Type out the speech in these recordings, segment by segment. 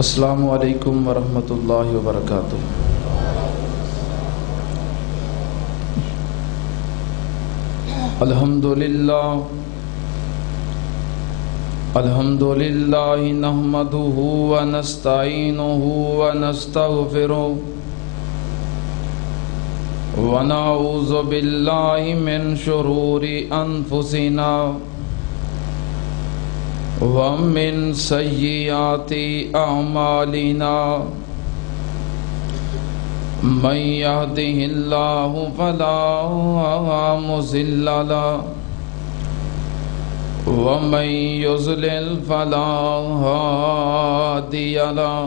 السلام علیکم ورحمۃ اللہ وبرکاتہ۔ الحمد للہ نحمدہ ونستعینہ ونستغفرہ ونعوذ باللہ من شرور انفسنا ومن سیئات اعمالنا من يهده الله فلا مضل له ومن يضلل فلا هادي له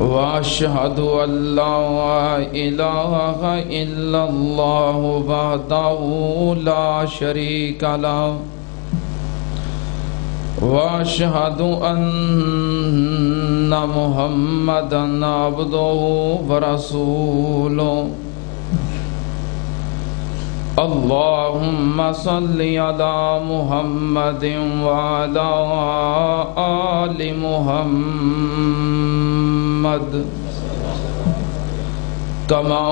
وأشهد أن لا إله إلا الله وحده لا شريك له وأشهد أن محمدًا عبده ورسوله اللهم صل على محمد وعلى آل محمد كما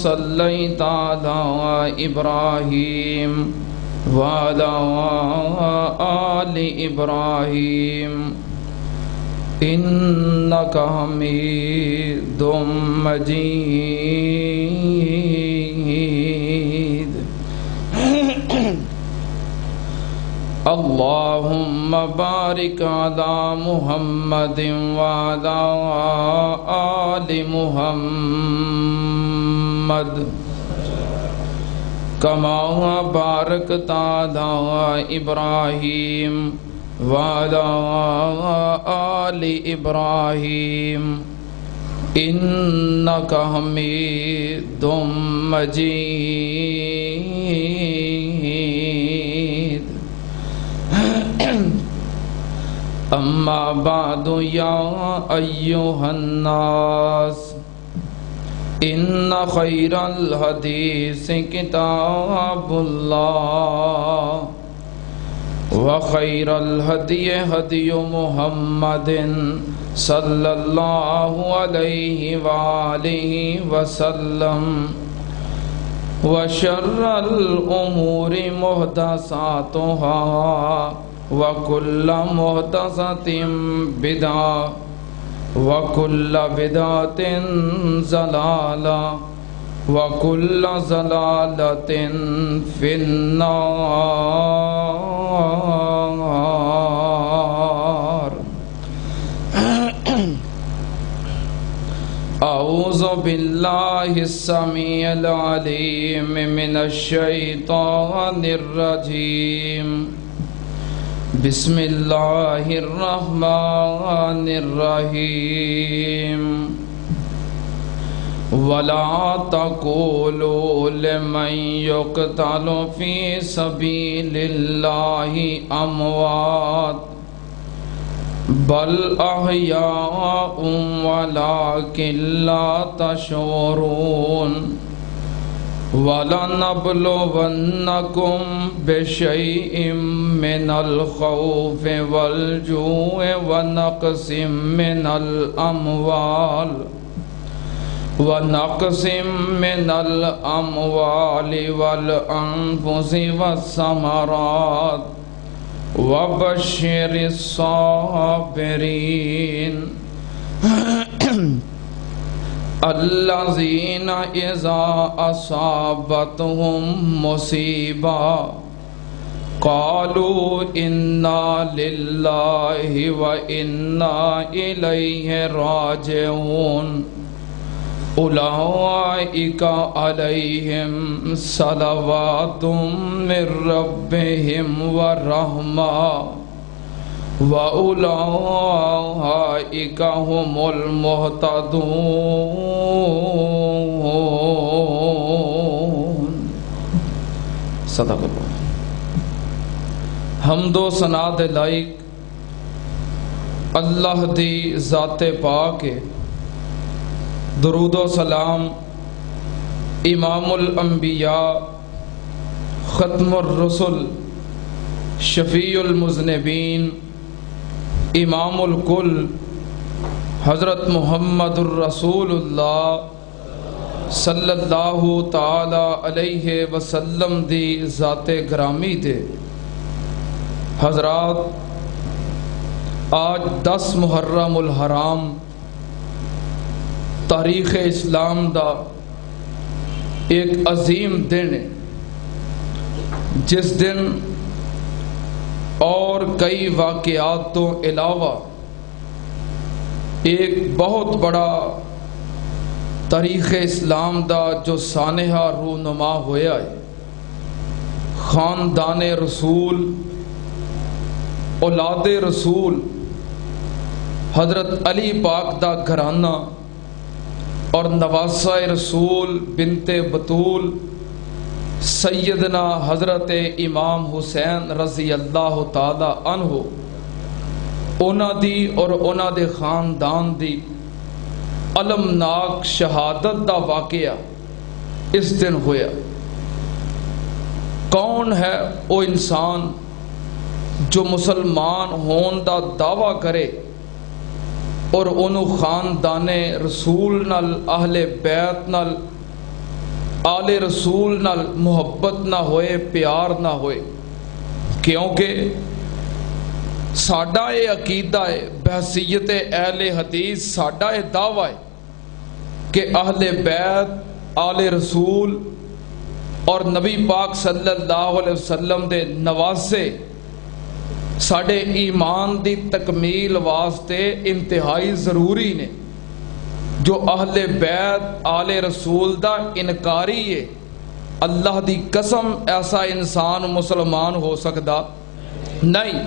صليت على إبراهيم وعلى آل إبراهيم إنك حميد مجيد اللهم بارك على محمد وعلى آل محمد كما باركت على إبراهيم وعلى آل إبراهيم إنك حميد مجيد أما بعد يا أيها الناس إن خير الحديث كتاب الله وخير الهدي هدي محمد صلى الله عليه وآله وسلم وشر الأمور محدثاتها وكل محدثة بدعة وكل بدعة ضلالة وكل ضلالة في النار أعوذ بالله السميع العليم من الشيطان الرجيم بسم الله الرحمن الرحيم ولا تقولوا لمن يقتل في سبيل الله أموات بل أحياء ولكن لا تشعرون وَلَنَبْلُوَنَّكُمْ بِشَيْءٍ مِّنَ الْخَوْفِ وَالْجُوعِ وَنَقْصٍ مِّنَ الْأَمْوَالِ وَالْأَنفُسِ وَالثَّمَرَاتِ وَبَشِّرِ الصَّابِرِينَ الذين إذا أصابتهم مصيبة قالوا إنا لله وإنا إليه راجعون أولئك عليهم صلوات من ربهم ورحمة وَأُولَئِكَ هُمُ الْمُهْتَدُونَ صدق اللہ۔ حمد و ثنا دے لائق اللہ دی ذات پاک، درود و سلام امام الانبیاء ختم الرسل شفیع المذنبین امام الکل حضرت محمد الرسول اللہ صلی اللہ تعالی علیہ وسلم دی ذات گرامی دے حضرات، آج 10 محرم الحرام تاریخ اسلام دا ایک عظیم دن ہے، جس دن اور کئی واقعات تو علاوہ ایک بہت بڑا تاریخ اسلام دا جو سانحہ رونما ہویا ہے۔ خاندان رسول، اولاد رسول، حضرت علی پاک دا گھرانہ اور نواسہ رسول بنت بطول سیدنا حضرت امام حسین رضی اللہ تعالی عنہ، اونا دی اور اونا دے خاندان دی المناک شہادت دا واقعہ اس دن ہویا۔ کون ہے وہ انسان جو مسلمان ہون دا دعویٰ کرے اور انہوں خاندان رسول نال، اہل بیت نال، آل رسول نال محبت نہ ہوئے، پیار نہ ہوئے؟ کیونکہ ساڈا یہ عقیدہ ہے، بحثیت اہل حدیث ساڈا یہ دعویٰ ہے کہ اہل بیت، آل رسول اور نبی پاک صلی اللہ علیہ وسلم دے نواسے ساڈے ایمان دی تکمیل واسطے انتہائی ضروری نے۔ جو اہل بیت، آل رسول دا انکاری ہے، اللہ دی قسم ایسا انسان مسلمان ہو سکتا نہیں۔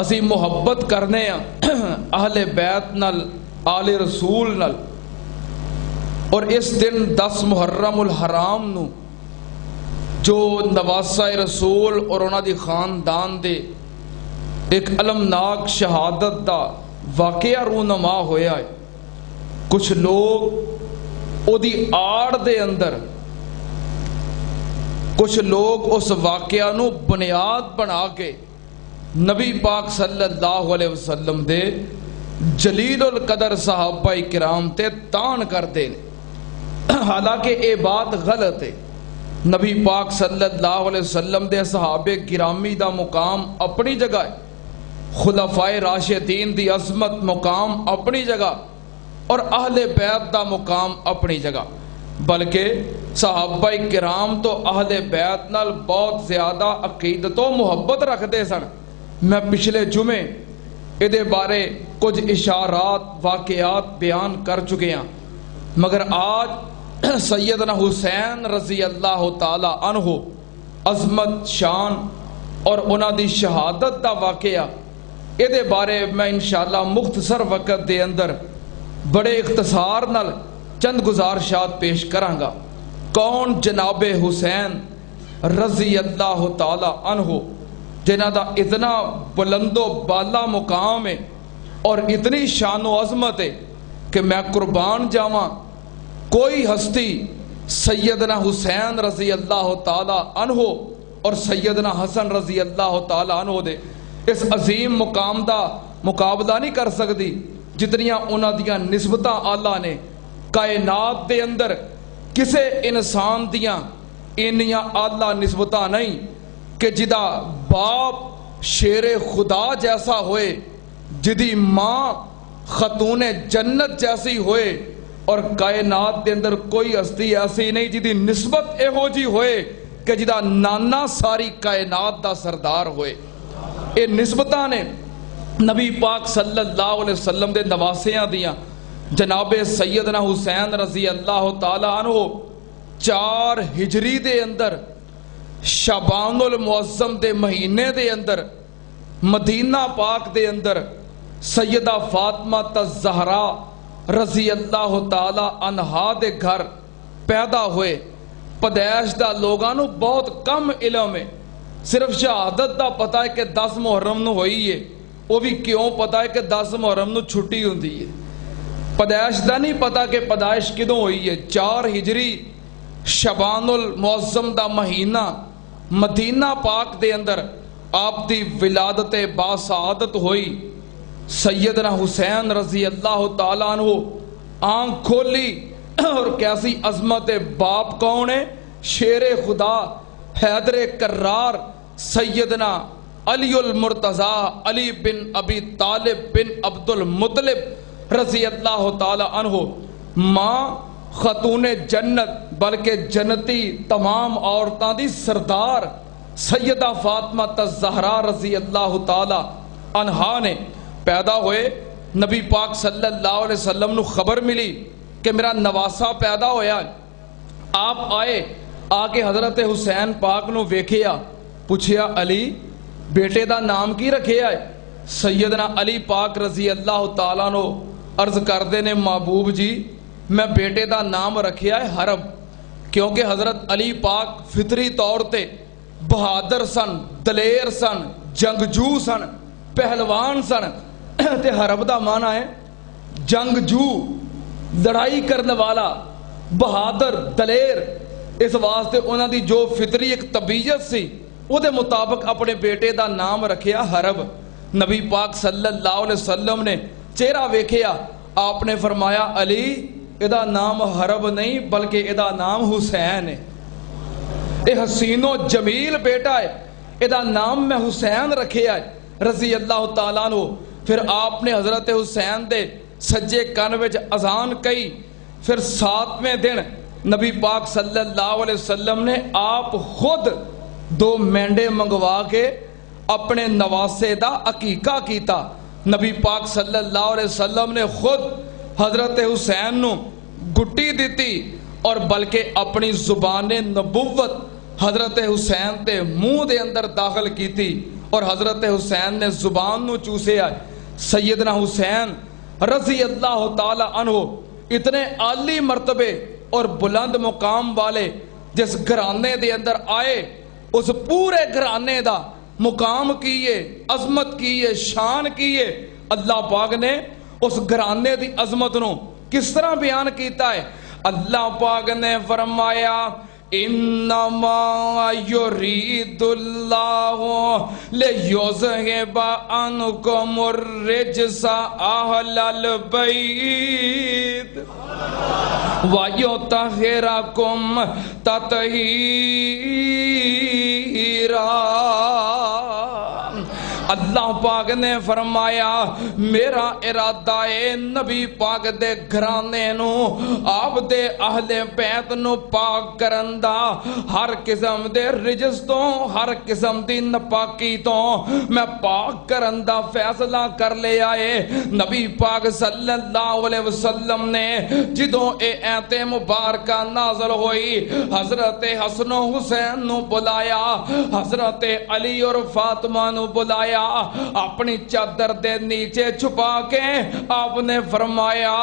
اسی محبت کرنے ہیں اہل بیت نال، آل رسول نال، اور اس دن 10 محرم الحرام نو جو نواسہ رسول اور انہاں دی خاندان دے ایک المناک شہادت دا واقعہ رونما ہویا ہے، کچھ لوگ او دی آڑ دے اندر، کچھ لوگ اس واقعہ نو بنیاد بنا کے نبی پاک صلی اللہ علیہ وسلم دے جلیل القدر صحابہ کرام تے تان کر دے۔ حالانکہ اے بات غلط ہے۔ نبی پاک صلی اللہ علیہ وسلم دے صحابہ گرامی دا مقام اپنی جگہ ہے، خلفائے راشدین دی عظمت مقام اپنی جگہ، اور اہل بیت دا مقام اپنی جگہ، بلکہ صحابہ کرام تو اہل بیت نال بہت زیادہ عقیدت و محبت رکھ دے سن۔ میں پچھلے جمعے ادھے بارے کچھ اشارات، واقعات بیان کر چکے ہیں، مگر آج سیدنا حسین رضی اللہ تعالی عنہ عظمت، شان اور انہاں دی شہادت دا واقعہ، ادھے بارے میں انشاءاللہ مختصر وقت دے اندر بڑے اختصار نال چند گزارشات پیش کرانگا۔ کون جناب حسین رضی اللہ تعالی عنہ، جنہ دا اتنا بلند و بالا مقام ہے اور اتنی شان و عظمت ہے کہ میں قربان جاواں کوئی ہستی سیدنا حسین رضی اللہ تعالی عنہ اور سیدنا حسن رضی اللہ تعالی عنہ دے اس عظیم مقام دا مقابلہ نہیں کر سکتی جتنیاں انہاں دیاں نسبتاں اللہ نے کائنات دے اندر کسے انسان دیاں انیاں اللہ نسبتاں نہیں کہ جدا باپ شیر خدا جیسا ہوئے، جدی ماں خاتون جنت جیسی ہوئے، اور کائنات دے اندر کوئی ہستی ایسی نہیں جدی نسبت ایہو جی ہوئے کہ جدا نانا ساری کائنات دا سردار ہوئے۔ اے نسبتاں نے نبی پاک صلی اللہ علیہ وسلم دے نواسیاں دیاں۔ جناب سیدنا حسین رضی اللہ تعالی عنہ 4 ہجری دے اندر شعبان المعظم دے مہینے دے اندر مدینہ پاک دے اندر سیدہ فاطمہ الزہرا رضی اللہ تعالی عنہا دے گھر پیدا ہوئے۔ پیدائش دا لوگانو بہت کم علم ہے، صرف شہادت دا پتہ ہے کہ 10 محرم نو ہوئی ہے، وہ بھی کیوں پتہ ہے کہ 10 محرم نو چھٹی ہوندی ہے۔ پیدائش دا نہیں پتہ کہ پیدائش کدوں ہوئی ہے۔ 4 ہجری شعبان المعظم دا مہینہ مدینہ پاک دے اندر آپ دی ولادت باسعادت ہوئی، سیدنا حسین رضی اللہ تعالیٰ عنہ آنکھ کھولی اور کیسی عظمت باپ کون ہے؟ شیر خدا حیدر کرار سیدنا علی المرتضیٰ علی بن ابی طالب بن عبد المطلب رضی اللہ تعالیٰ عنہ، ماں خاتون جنت بلکہ جنتی تمام عورتاں دی سردار سیدہ فاطمہ الزہرا رضی اللہ تعالی عنہا نے پیدا ہوئے۔ نبی پاک صلی اللہ علیہ وسلم نو خبر ملی کہ میرا نواسا پیدا ہویا۔ آپ آئے، آکے حضرت حسین پاک نو ویکھیا، پوچھیا علی بیٹے دا نام کی رکھیا ہے؟ سیدنا علی پاک رضی اللہ تعالیٰ نو عرض کردے نے محبوب جی میں بیٹے دا نام رکھیا ہے حرب، کیونکہ حضرت علی پاک فطری طور تے بہادر سن، دلیر سن، جنگجو سن، پہلوان سن، تے حرب دا معنی ہے جنگجو، لڑائی کرنے والا، بہادر، دلیر۔ اس واسطے انہاں دی جو فطری ایک طبیعت سی وہ دے مطابق اپنے بیٹے دا نام رکھیا حرب۔ نبی پاک صلی اللہ علیہ وسلم نے چہرہ ویکھیا، آپ نے فرمایا علی ادا نام حرب نہیں بلکہ ادا نام حسین ہے، اے حسین و جمیل بیٹا ہے، ادا نام میں حسین رکھے ہے رضی اللہ تعالیٰ عنہ۔ پھر آپ نے حضرت حسین دے سجے کان وچ اذان کئی۔ پھر 7ویں دن نبی پاک صلی اللہ علیہ وسلم نے آپ خود 2 مینڈے منگوا کے اپنے نواسے دا عقیقہ کیتا۔ نبی پاک صلی اللہ علیہ وسلم نے خود حضرت حسین نو گٹی دیتی اور بلکہ اپنی زبان نبوت حضرت حسین تے منہ دے اندر داخل کیتی اور حضرت حسین نے زبان نو چوسے آئے۔ سیدنا حسین رضی اللہ تعالی عنہ اتنے عالی مرتبے اور بلند مقام والے جس گھرانے دے اندر آئے، اس پورے گھرانے دا مقام کیے، عظمت کیے، شان کیے۔ اللہ پاک نے اس گھرانے دی عظمت نو کس طرح بیان کیتا ہے؟ اللہ پاک نے فرمایا انما یرید اللہ لیذہب عنکم الرجس اہل البیت ویطہرکم تطہیرا۔ اللہ پاک نے فرمایا میرا ارادہ ہے نبی پاک دے گھرانے نو، آپ دے اہل بیت نو پاک کرندہ، ہر قسم دے رجس تو، ہر قسم دی نپاکی تو میں پاک کرندہ فیصلہ کر لے آئے۔ نبی پاک صلی اللہ علیہ وسلم نے جدوں اے ایت مبارکہ نازل ہوئی، حضرت حسن و حسین نو بلایا، حضرت علی اور فاطمہ نو بلایا، اپنی چادر دے نیچے چھپا کے آپ نے فرمایا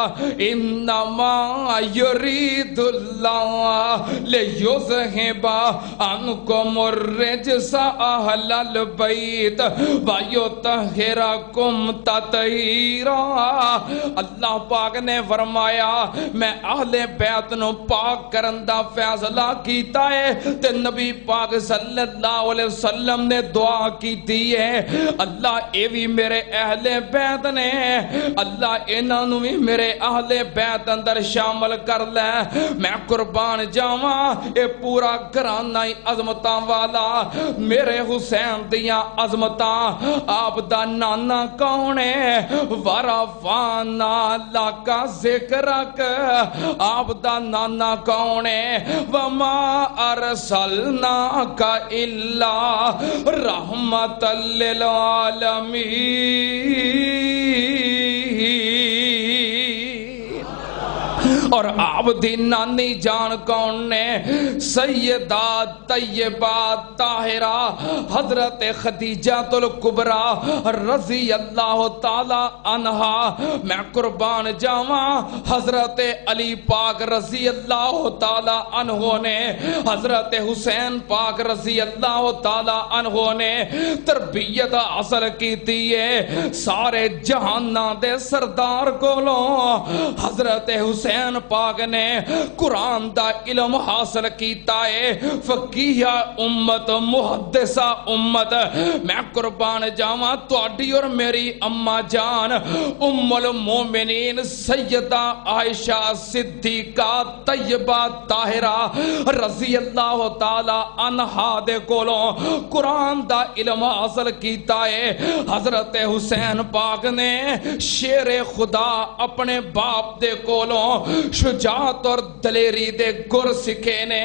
انما یرید اللہ لیذہب عنکم الرجس اہل البیت ویطہرکم تطہیرا۔ اللہ پاک نے فرمایا میں اہل بیت نو پاک کرندہ فیصلہ کیتا ہے، تے نبی پاک صلی اللہ علیہ وسلم نے دعا کیتی ہے اللہ اے بھی میرے اہل بیت نے، اللہ انہاں نو بھی میرے اہل بیت اندر شامل کر لے۔ میں قربان جاواں اے پورا گھرانہ عظمتاں والا، میرے حسین دیاں عظمتاں۔ آپ دا نانا کون ہے؟ ورفعنا لک ذکرک، آپ دا نانا کون ہے؟ وما ارسلناک الا رحمت للعالمین۔ اور آپ دی نانی جان کون نے؟ سیدہ طیبہ طاہرہ حضرت خدیجہ الکبریٰ رضی اللہ تعالی عنہا۔ میں قربان جاواں حضرت علی پاک رضی اللہ تعالی عنہ نے، حضرت حسین پاک رضی اللہ تعالی عنہ نے تربیت حاصل کیتی ہے۔ سارے جہاناں دے سردار کولوں حضرت حسین پاک نے قرآن دا علم حاصل کیتا ہے، فقیہ امت، محدثہ امت. میں قربان جاواں تہاڈی اور میری اما جان ام المومنین سیدہ عائشہ صدیقہ طیبہ طاہرہ رضی اللہ تعالی عنہا دے کولوں قرآن دا علم حاصل کیتا ہے. حضرت حسین پاک نے شیر خدا اپنے باپ دے کولوں شجاعت اور دلیری دے گر سکھے نے.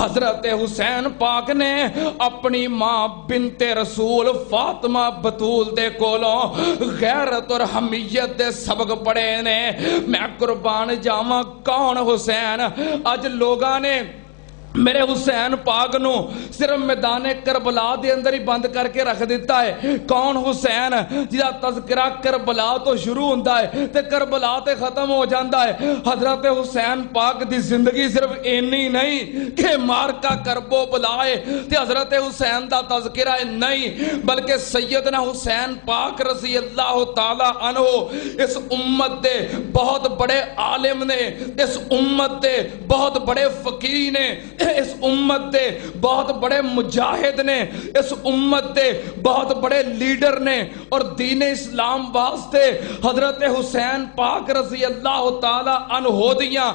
حضرت حسین پاک نے اپنی ماں بنت رسول فاطمہ بطول دے کولوں غیرت اور حمیت دے سبق پڑھے نے. میں قربان جاواں کون حسین؟ اج لوگاں نے میرے حسین پاک نو صرف میدان کربلا دے اندر ہی بند کر کے رکھ دیتا ہے. کون حسین جہاں تذکرہ کربلا تو شروع ہوتا ہے تے کربلا تے ختم ہو جاتا ہے. حضرت حسین پاک دی زندگی صرف اینی نہیں کہ مارکا کربو بلائے تے حضرت حسین دا تذکرہ نہیں، بلکہ سیدنا حسین پاک رضی اللہ تعالی عنہ اس امت دے بہت بڑے عالم نے، اس امت دے بہت بڑے فقیہ نے، اس امت دے بہت بڑے مجاہد نے، اس امت دے بہت بڑے لیڈر نے. اور دین اسلام واسطے حضرت حسین پاک رضی اللہ تعالی عنہ دیاں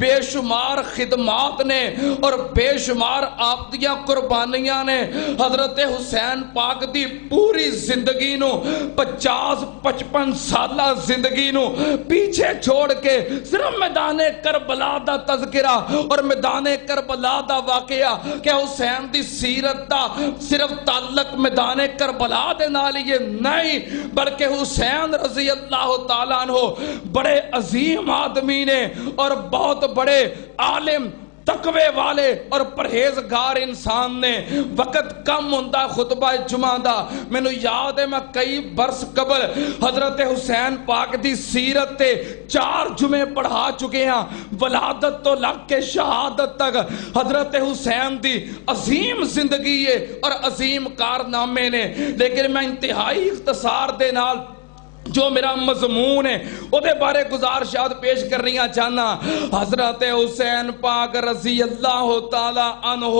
بے شمار خدمات نے اور بے شمار آپ دیاں قربانیاں نے. حضرت حسین پاک دی پوری زندگی نو 50-55 سالہ زندگی نو پیچھے چھوڑ کے صرف میدان کربلا دا تذکرہ اور میدان کربلا دا واقعہ کہ حسین دی سیرت دا صرف تعلق میدان کربلا دے نال یہ نہیں، بلکہ حسین رضی اللہ تعالیٰ عنہ بڑے عظیم آدمی نے اور بہت بڑے عالم تقوی والے اور پرہیزگار انسان نے. وقت کم ہوندا خطبہ جمعہ دا، میں نو یاد ہے میں کئی برس قبل حضرت حسین پاک دی سیرت تے 4 جمعے پڑھا چکے ہیں، ولادت تو لگ کے شہادت تک حضرت حسین دی عظیم زندگی ہے اور عظیم کارنامے نے. لیکن میں انتہائی اختصار دے نال جو میرا مضمون ہے او دے بارے گزارشات پیش کرنیاں چاہنا. حضرت حسین پاک رضی اللہ تعالی عنہ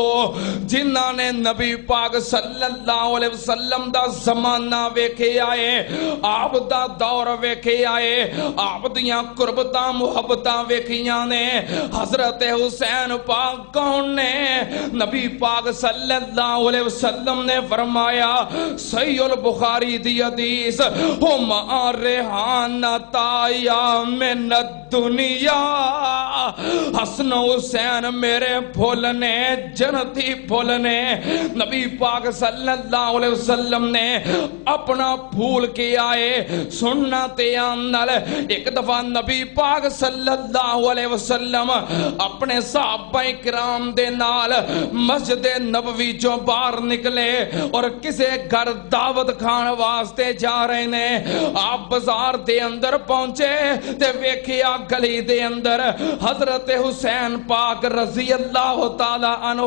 جنہاں نے نبی پاک صلی اللہ علیہ وسلم دا زمانہ ویکھے آئے، آپ دا دور ویکھے آئے، آپ دیاں قربتاں محبتاں ویکھیاں نے. حضرت حسین پاک کون نے؟ نبی پاک صلی اللہ علیہ وسلم نے فرمایا، صحیح البخاری دی حدیث، ہم ریحانتا یا من الدنیا، حسن حسین میرے پھول نے، جنتی پھول نے. نبی پاک صلی اللہ علیہ وسلم نے اپنا پھول کیا ہے سننا تیانل. ایک دفعہ نبی پاک صلی اللہ علیہ وسلم اپنے صحابہ کرام دے نال مسجد نبوی جو باہر نکلے اور کسے گھر دعوت کھان واسطے جا رہے نے. آپ بازار دے اندر پہنچے تے ویکھیا گلی دے اندر حضرت حسین پاک رضی اللہ تعالی عنہ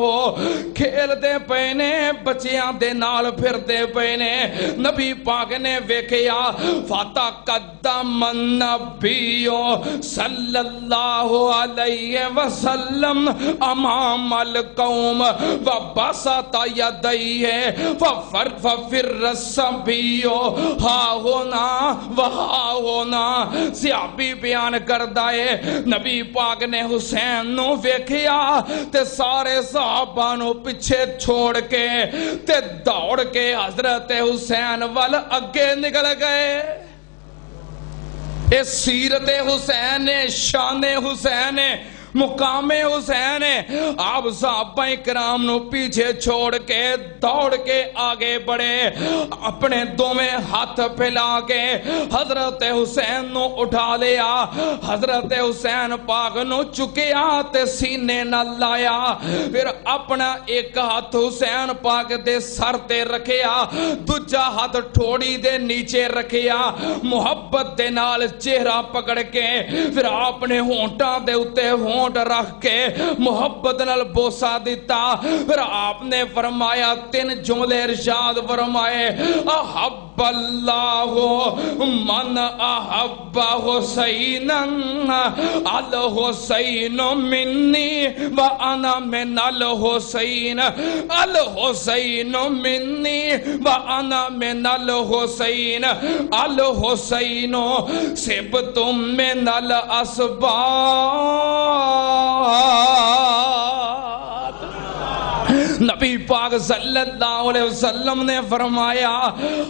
کھیل دے پینے، بچیاں دے نال پھر دے پینے. نبی پاک نے ویکھیا فاتا قدم النبی صلی اللہ علیہ وسلم امام القوم وبسط یدیہ ففر الصبی ہا ہونا وہاں ہونا. صحابی بیان کردہ ہے نبی پاک نے حسین نو ویکھیا تے سارے صحابہ نو پچھے چھوڑ کے تے دوڑ کے حضرت حسین وال اگے نکل گئے. اس سیرت حسین، شان حسین، مقام حسین. آپ صحابہ کرام نو پیچھے چھوڑ کے دوڑ کے آگے بڑھے، اپنے دوویں ہاتھ پھیلا کے حضرت حسین نو اٹھا لیا. حضرت حسین پاک نو چکیا تے سینے نہ لایا، پھر اپنا ایک ہاتھ حسین پاک دے سر تے رکھیا، دوجا ہاتھ ٹھوڑی دے نیچے رکھیا، محبت دے نال چہرہ پکڑ کے پھر آپ نے ہونٹاں دے اتے ہونٹ رکھ کے محبت نال بوسا دیتا. پھر آپ نے فرمایا 3 جملے ارشاد فرمائے، احب اللہ من احب حسینا الحسین منی وانا من الحسین الحسین منی وانا من الحسین الحسین سبت من الاسباط۔ نبی پاک صلی اللہ علیہ وسلم نے فرمایا،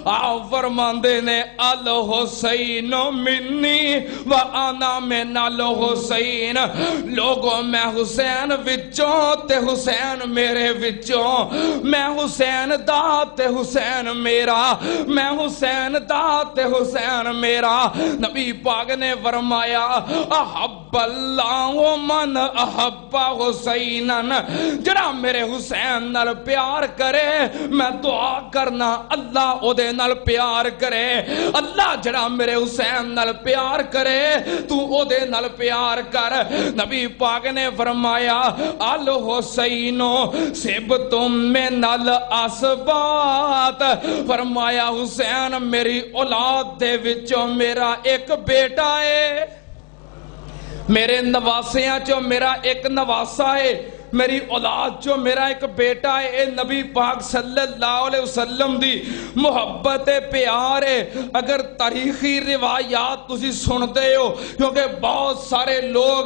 آپ فرماندے نے الحسین منی وانا من الحسین، لوگوں میں حسین وچوں تے حسین میرے وچوں، میں حسین دا تے حسین میرا، میں حسین دا تے حسین میرا۔ نبی پاک نے فرمایا احب اللہ من احب حسینا، جڑا میرے حسین نال پیار کرے میں دعا کرنا اللہ او دے نال پیار کرے، اللہ جڑا میرے حسین نال پیار کرے تو او دے نال پیار کر۔ نبی پاک نے فرمایا الحسین سبتم من الاسباط، فرمایا حسین میری اولاد دے وچوں میرا ایک بیٹا ہے، میرے نواسیاں چو میرا ایک نواسا ہے، میری اولاد جو میرا ایک بیٹا ہے۔ اے نبی پاک صلی اللہ علیہ وسلم دی محبت پیار ہے۔ اگر تاریخی روایات تسی سنتے ہو، کیونکہ بہت سارے لوگ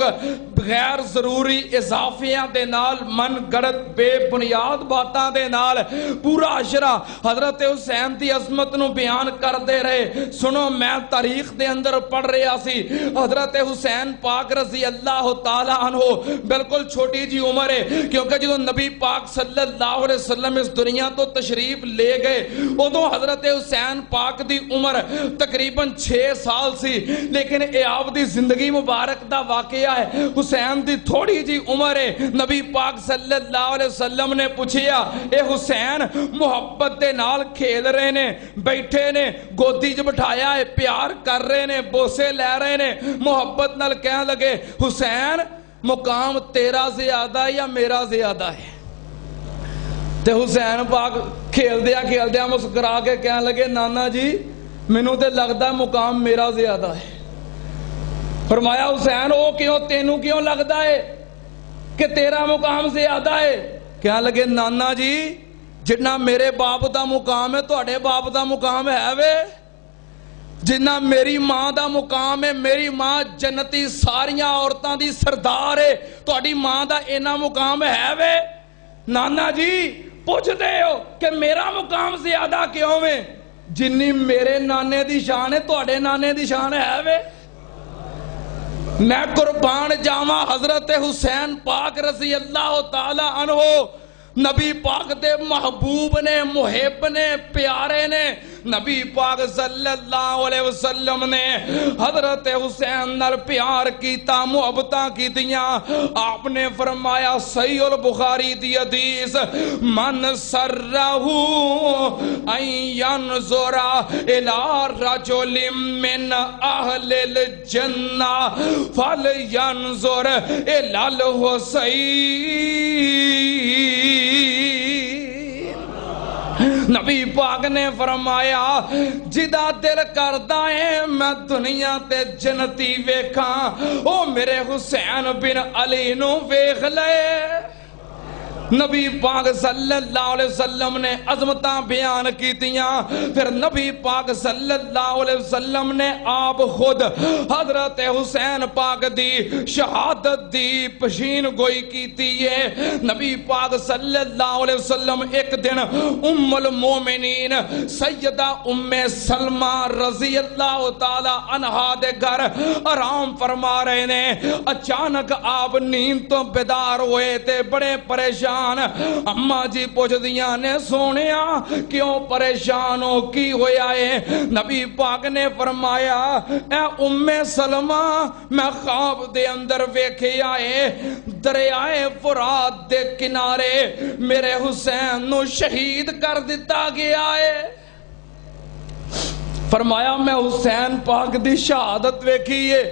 غیر ضروری اضافیاں دے نال من گڑت بے بنیاد باتاں دے نال پورا عشرہ حضرت حسین دی عظمت نو بیان کر دے رہے۔ سنو میں تاریخ دے اندر پڑھ رہا سی، حضرت حسین پاک رضی اللہ تعالیٰ عنہ بالکل چھوٹی جی عمر ہے، کیونکہ جدو نبی پاک صلی اللہ علیہ وسلم اس دنیا تو تشریف لے گئے ادو حضرت حسین پاک دی عمر تقریباً 6 سال سی، لیکن اے آپ دی زندگی مبارک دا واقعہ ہے۔ حسین دی تھوڑی جی عمر ہے، نبی پاک صلی اللہ علیہ وسلم نے پوچھیا اے حسین محبت دے نال کھیل رہے نے، بیٹھے نے، گودی جو بٹھایا ہے، پیار کر رہے نے، بوسے لے رہے نے، محبت نال کہنے لگے حسین مقام تیرا زیادہ ہے یا میرا زیادہ ہے؟ تے حسین پاک کھیل دیا مسکرا کے کہنے لگے نانا جی مینوں تے لگدا مقام میرا زیادہ ہے۔ فرمایا حسین او کیوں تینوں کیوں لگدا ہے کہ تیرا مقام زیادہ ہے؟ کہنے لگے نانا جی جتنا میرے باپ دا مقام ہے تواڈے باپ دا مقام ہے وے، جنہ میری ماں دا مقام ہے، میری ماں جنتی ساریاں عورتاں دی سردار ہے، تہاڈی ماں دا اینا مقام ہے وے؟ نانا جی پوچھتے ہو کہ میرا مقام زیادہ کیوں ہے؟ جنی میرے نانے دی شان ہے تہاڈے نانے دی شان ہے وے؟ میں قربان جاواں حضرت حسین پاک رضی اللہ تعالی عنہ نبی پاک دے محبوب نے، محب نے، پیارے نے۔ نبی پاک صلی اللہ علیہ وسلم نے حضرت حسین نال پیار کیتا، محبتاں کیتیاں۔ آپ نے فرمایا صحیح البخاری دی حدیث من سرہ ان ینظر الی رجل من اہل الجنہ فلینظر الی الحسین۔ نبی پاک نے فرمایا جدا دل کردا ہے میں دنیا تے جنتی ویکھاں او میرے حسین بن علی نو ویکھ لے۔ نبی پاک صلی اللہ علیہ وسلم نے عظمتاں بیان کیتیاں، پھر نبی پاک صلی اللہ علیہ وسلم نے آپ خود حضرت حسین پاک دی شہادت دی پشین گوئی کیتی ہے۔ نبی پاک صلی اللہ علیہ وسلم ایک دن ام المومنین سیدہ ام سلمہ رضی اللہ تعالی عنہا دے گھر آرام فرما رہے نے، اچانک آپ نیند تو بیدار ہوئے تے بڑے پریشان۔ اماں جی پوچھ دیاں نے سونیا کیوں پریشان ہو کی ہویا ہے؟ نبی پاک نے فرمایا اے ام سلمہ میں خواب دے اندر ویکھے آئے دریائے فرات دے کنارے میرے حسین نو شہید کر دیتا گیا ہے۔ فرمایا میں حسین پاک دی شہادت ویکھی ہے،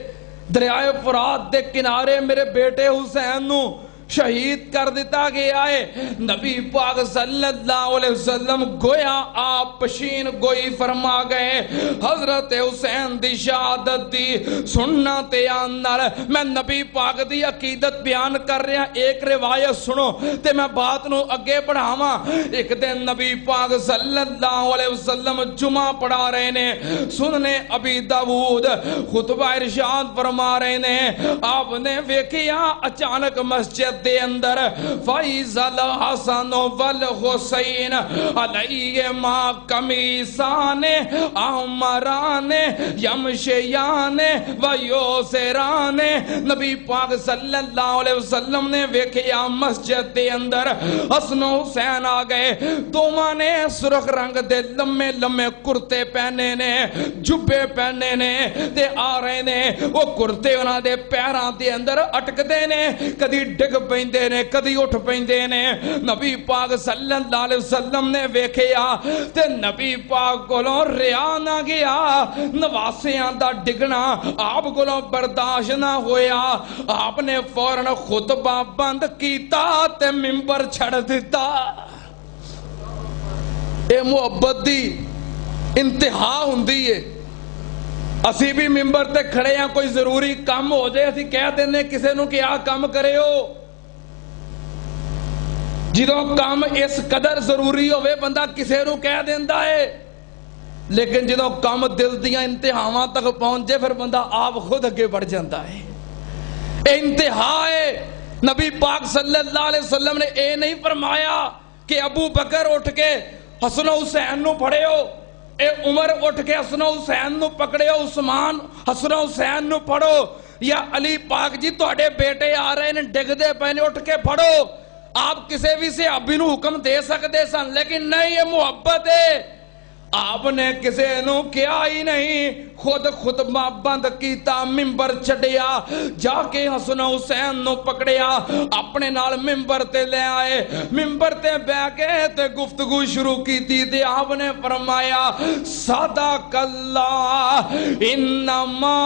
دریائے فرات دے کنارے میرے بیٹے حسین نو شہید کر دیتا گیا ہے۔ نبی پاک صلی اللہ علیہ وسلم گویا آپ پشین گوئی فرما گئے۔ حضرت حسین دی شہادت دی سننا تیان نال میں نبی پاک دی عقیدت بیان کر رہا، ایک روایت سنو تے میں بات نو اگے بڑھاواں۔ ایک دن نبی پاک صلی اللہ علیہ وسلم جمعہ پڑھا رہے نے، سننے ابی داؤد خطبہ ارشاد فرما رہے نے، آپ نے ویکھیا اچانک مسجد دے اندر فَإِذَا الْحَسَنُ وَالْحُسَيْنُ عَلَيْهِمَا قَمِيصَانِ أَحْمَرَانِ يَمْشِيَانِ وَيُسِرَانِ۔ نبی پاک صلی اللہ علیہ وسلم نے ویکھیا مسجد دے اندر حسن و حسین آ گئے، دوواں نے سرخ رنگ دے لمے لمے کرتے پہنے نے، جبے پہنے نے تے آ رہے نے۔ وہ کرتے انہاں دے پیراں دے اندر اٹک دے نے، کدی ڈگ پیندے نے کدی اٹھ پیندے نے۔ نبی پاک صلی اللہ علیہ وسلم نے ویکھیا تے نبی پاک کولوں ریا نہ گیا، نواسیاں دا ڈگنا آپ کولوں برداشت نہ ہویا، آپ نے فوراً خطبہ بند کیتا تے منبر چھڑ دیتا۔ اے محبت دی انتہا ہوندی ہے۔ اسی بھی منبر تے کھڑے ہیں، کوئی ضروری کام ہو جائے اسی کہہ دینے کسے نو کیا کام کرے ہو، جدوں کام اس قدر ضروری ہوئے بندہ کسے نو کہہ دیندا ہے، لیکن جدوں کام دل دیاں انتہاواں تک پہنچ جائے پھر بندہ آپ خود اگے بڑھ جاتا ہے۔ اے انتہا ہے۔ نبی پاک صلی اللہ علیہ وسلم نے اے نہیں فرمایا کہ ابو بکر اٹھ کے حسن و حسین نو پڑھے ہو، اے عمر اٹھ کے حسن و حسین نو پکڑے ہو، عثمان حسن و حسین نو پڑھو، یا علی پاک جی تواڈے بیٹے آ رہے نے ڈگ دے پے نے اٹھ کے پڑھو۔ آپ کسے بھی صحابی نو حکم دے سکتے سن، لیکن نہیں، یہ محبت ہے۔ آپ نے کسے نو کیا ہی نہیں، خود خطبہ بند کیتا، منبر چڑھیا، جا کے حسن و حسین نو پکڑیا، اپنے نال منبر تے لے آئے، منبر تے بیٹھ کے تے گفتگو شروع کی تے آپ نے فرمایا صدق اللہ انما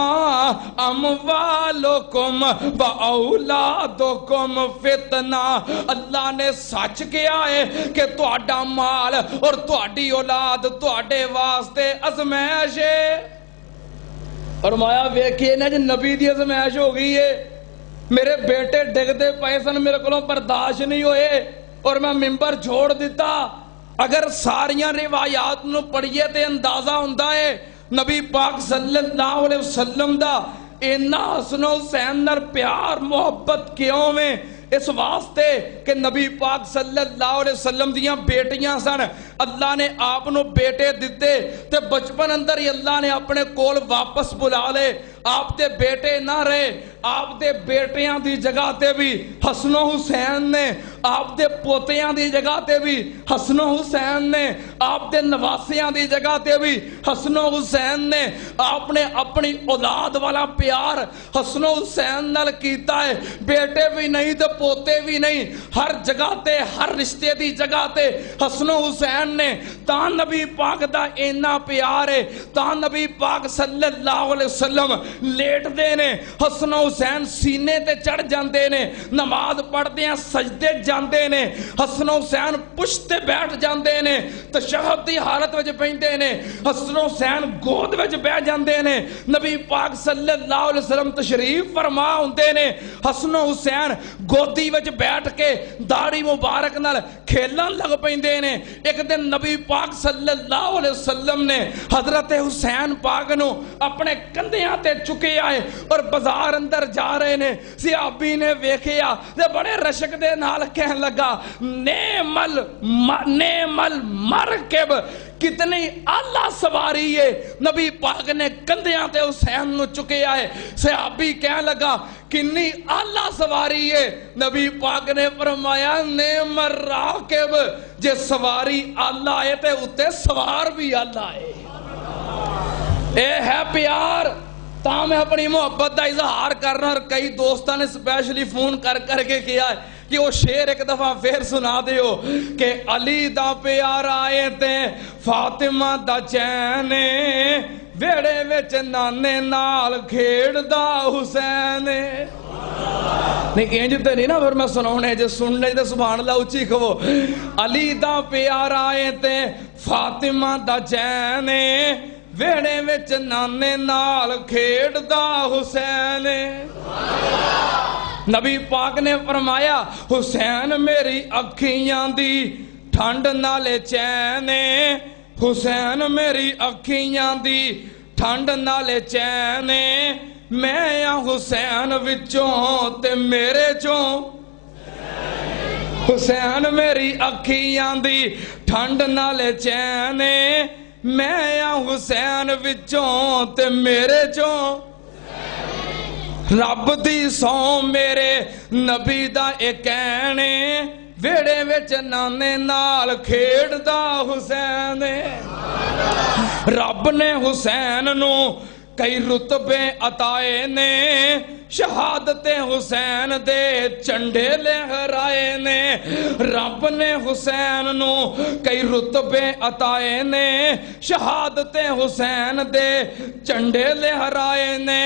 اموالکم و اولادکم فتنہ۔ اللہ نے سچ کیا ہے کہ تہاڈا مال اور تہاڈی اولاد تہاڈے واسطے ازمائش ہے۔ فرمایا ویکھیے نا جی نبی دی ازمائش ہو گئی ہے، میرے بیٹے ڈگ دے پئے سن، میرے کولوں برداشت نہیں ہوئے اور میں منبر چھوڑ دیتا۔ اگر ساریاں روایات نو پڑھیے تے اندازہ ہوندا ہے نبی پاک صلی اللہ علیہ وسلم دا اینا حسن و حسین نال پیار محبت کیوں میں، اس واسطے کہ نبی پاک صلی اللہ علیہ وسلم دیاں بیٹیاں سن، اللہ نے آپ نو بیٹے دیتے تے بچپن اندر ہی اللہ نے اپنے کول واپس بلا لے، آپ دے بیٹے نہ رہے، آپ دے بیٹیاں دی جگہ تے بھی حسن و حسین نے، آپ دے پوتیاں دی جگہ تے بھی حسن و حسین نے، آپ دے نواسیاں دی جگہ تے بھی حسن و حسین نے، آپ نے اپنی اولاد والا پیار حسن و حسین نال کیتا ہے، بیٹے بھی نہیں تے پوتے بھی نہیں، ہر جگہ تے ہر رشتے دی جگہ تے حسن و حسین نے۔ تاں نبی پاک دا اینا پیار ہے، تاں نبی پاک صلی اللہ علیہ وسلم لیٹ دے نے، حسن و حسین سینے تے چڑھ جاندے نے، نماز پڑھ دیاں سجدے جاندے نے، حسن و حسین پشتے بیٹھ جاندے نے، تشہد دی حالت وچ بیندے نے، حسن و حسین گود وچ بیٹھ جاندے نے، نبی پاک صلی اللہ علیہ وسلم تشریف فرما ہوندے نے، حسن و حسین گودی وچ بیٹھ کے داڑھی مبارک نال کھیلن لگ پیندے نے۔ ایک دن نبی پاک صلی اللہ علیہ وسلم نے حضرت حسین پاک نو اپنے کندھیاں تے چکے آئے اور بازار اندر جا رہے نے، صحابی نے ویکھیا تے بڑے رشک دے نال کہن لگا نعم المرکب، کتنی اعلیٰ سواری ہے۔ نبی پاک نے کندھیاں تے حسین نو چکے آئے، صحابی کہن لگا کنی اعلیٰ سواری ہے، نبی پاک نے فرمایا نعم الراکب، جے سواری اعلیٰ ہے تے اتے سوار بھی اعلیٰ ہے۔ اے ہے پیار۔ تاں میں اپنی محبت دا اظہار کرنا، اور کئی دوستاں نے سپیشلی فون کر کے کیا ہے کہ وہ شعر ایک دفعہ پھر سنا دیو کہ علی دا پیار آئے تے فاطمہ دا چین، ویڑے وچ نانے نال کھیڑ دا حسین۔ نہیں انج تے نہیں نا پھر میں سناونے جے سننے تے سبحان اللہ اچھی کہو علی دا پیارا اے تے فاطمہ دا چین اے ویڑے وچ نانے نال کھیڑدا حسین نبی پاک نے فرمایا حسین میری اکھیاں دی ٹھنڈ نالے چین حسین میری اکھیاں دی ٹھنڈ نالے چین میں یا حسین وچوں تے میرے چوں حسین میری اکھیاں دی ٹھنڈ نالے چین میں یا حسین وچوں تے میرے چوں رب دی سو میرے نبی دا اے کہنے ویڑے وچ نانے نال کھیڑ دا حسین رب نے حسین نو کئی رتبے عطائے نے شہادت حسین دے چنڈے لہرائے نے رب نے حسین نو کئی رتبے عطائے نے شہادت حسین دے چنڈے لہرائے نے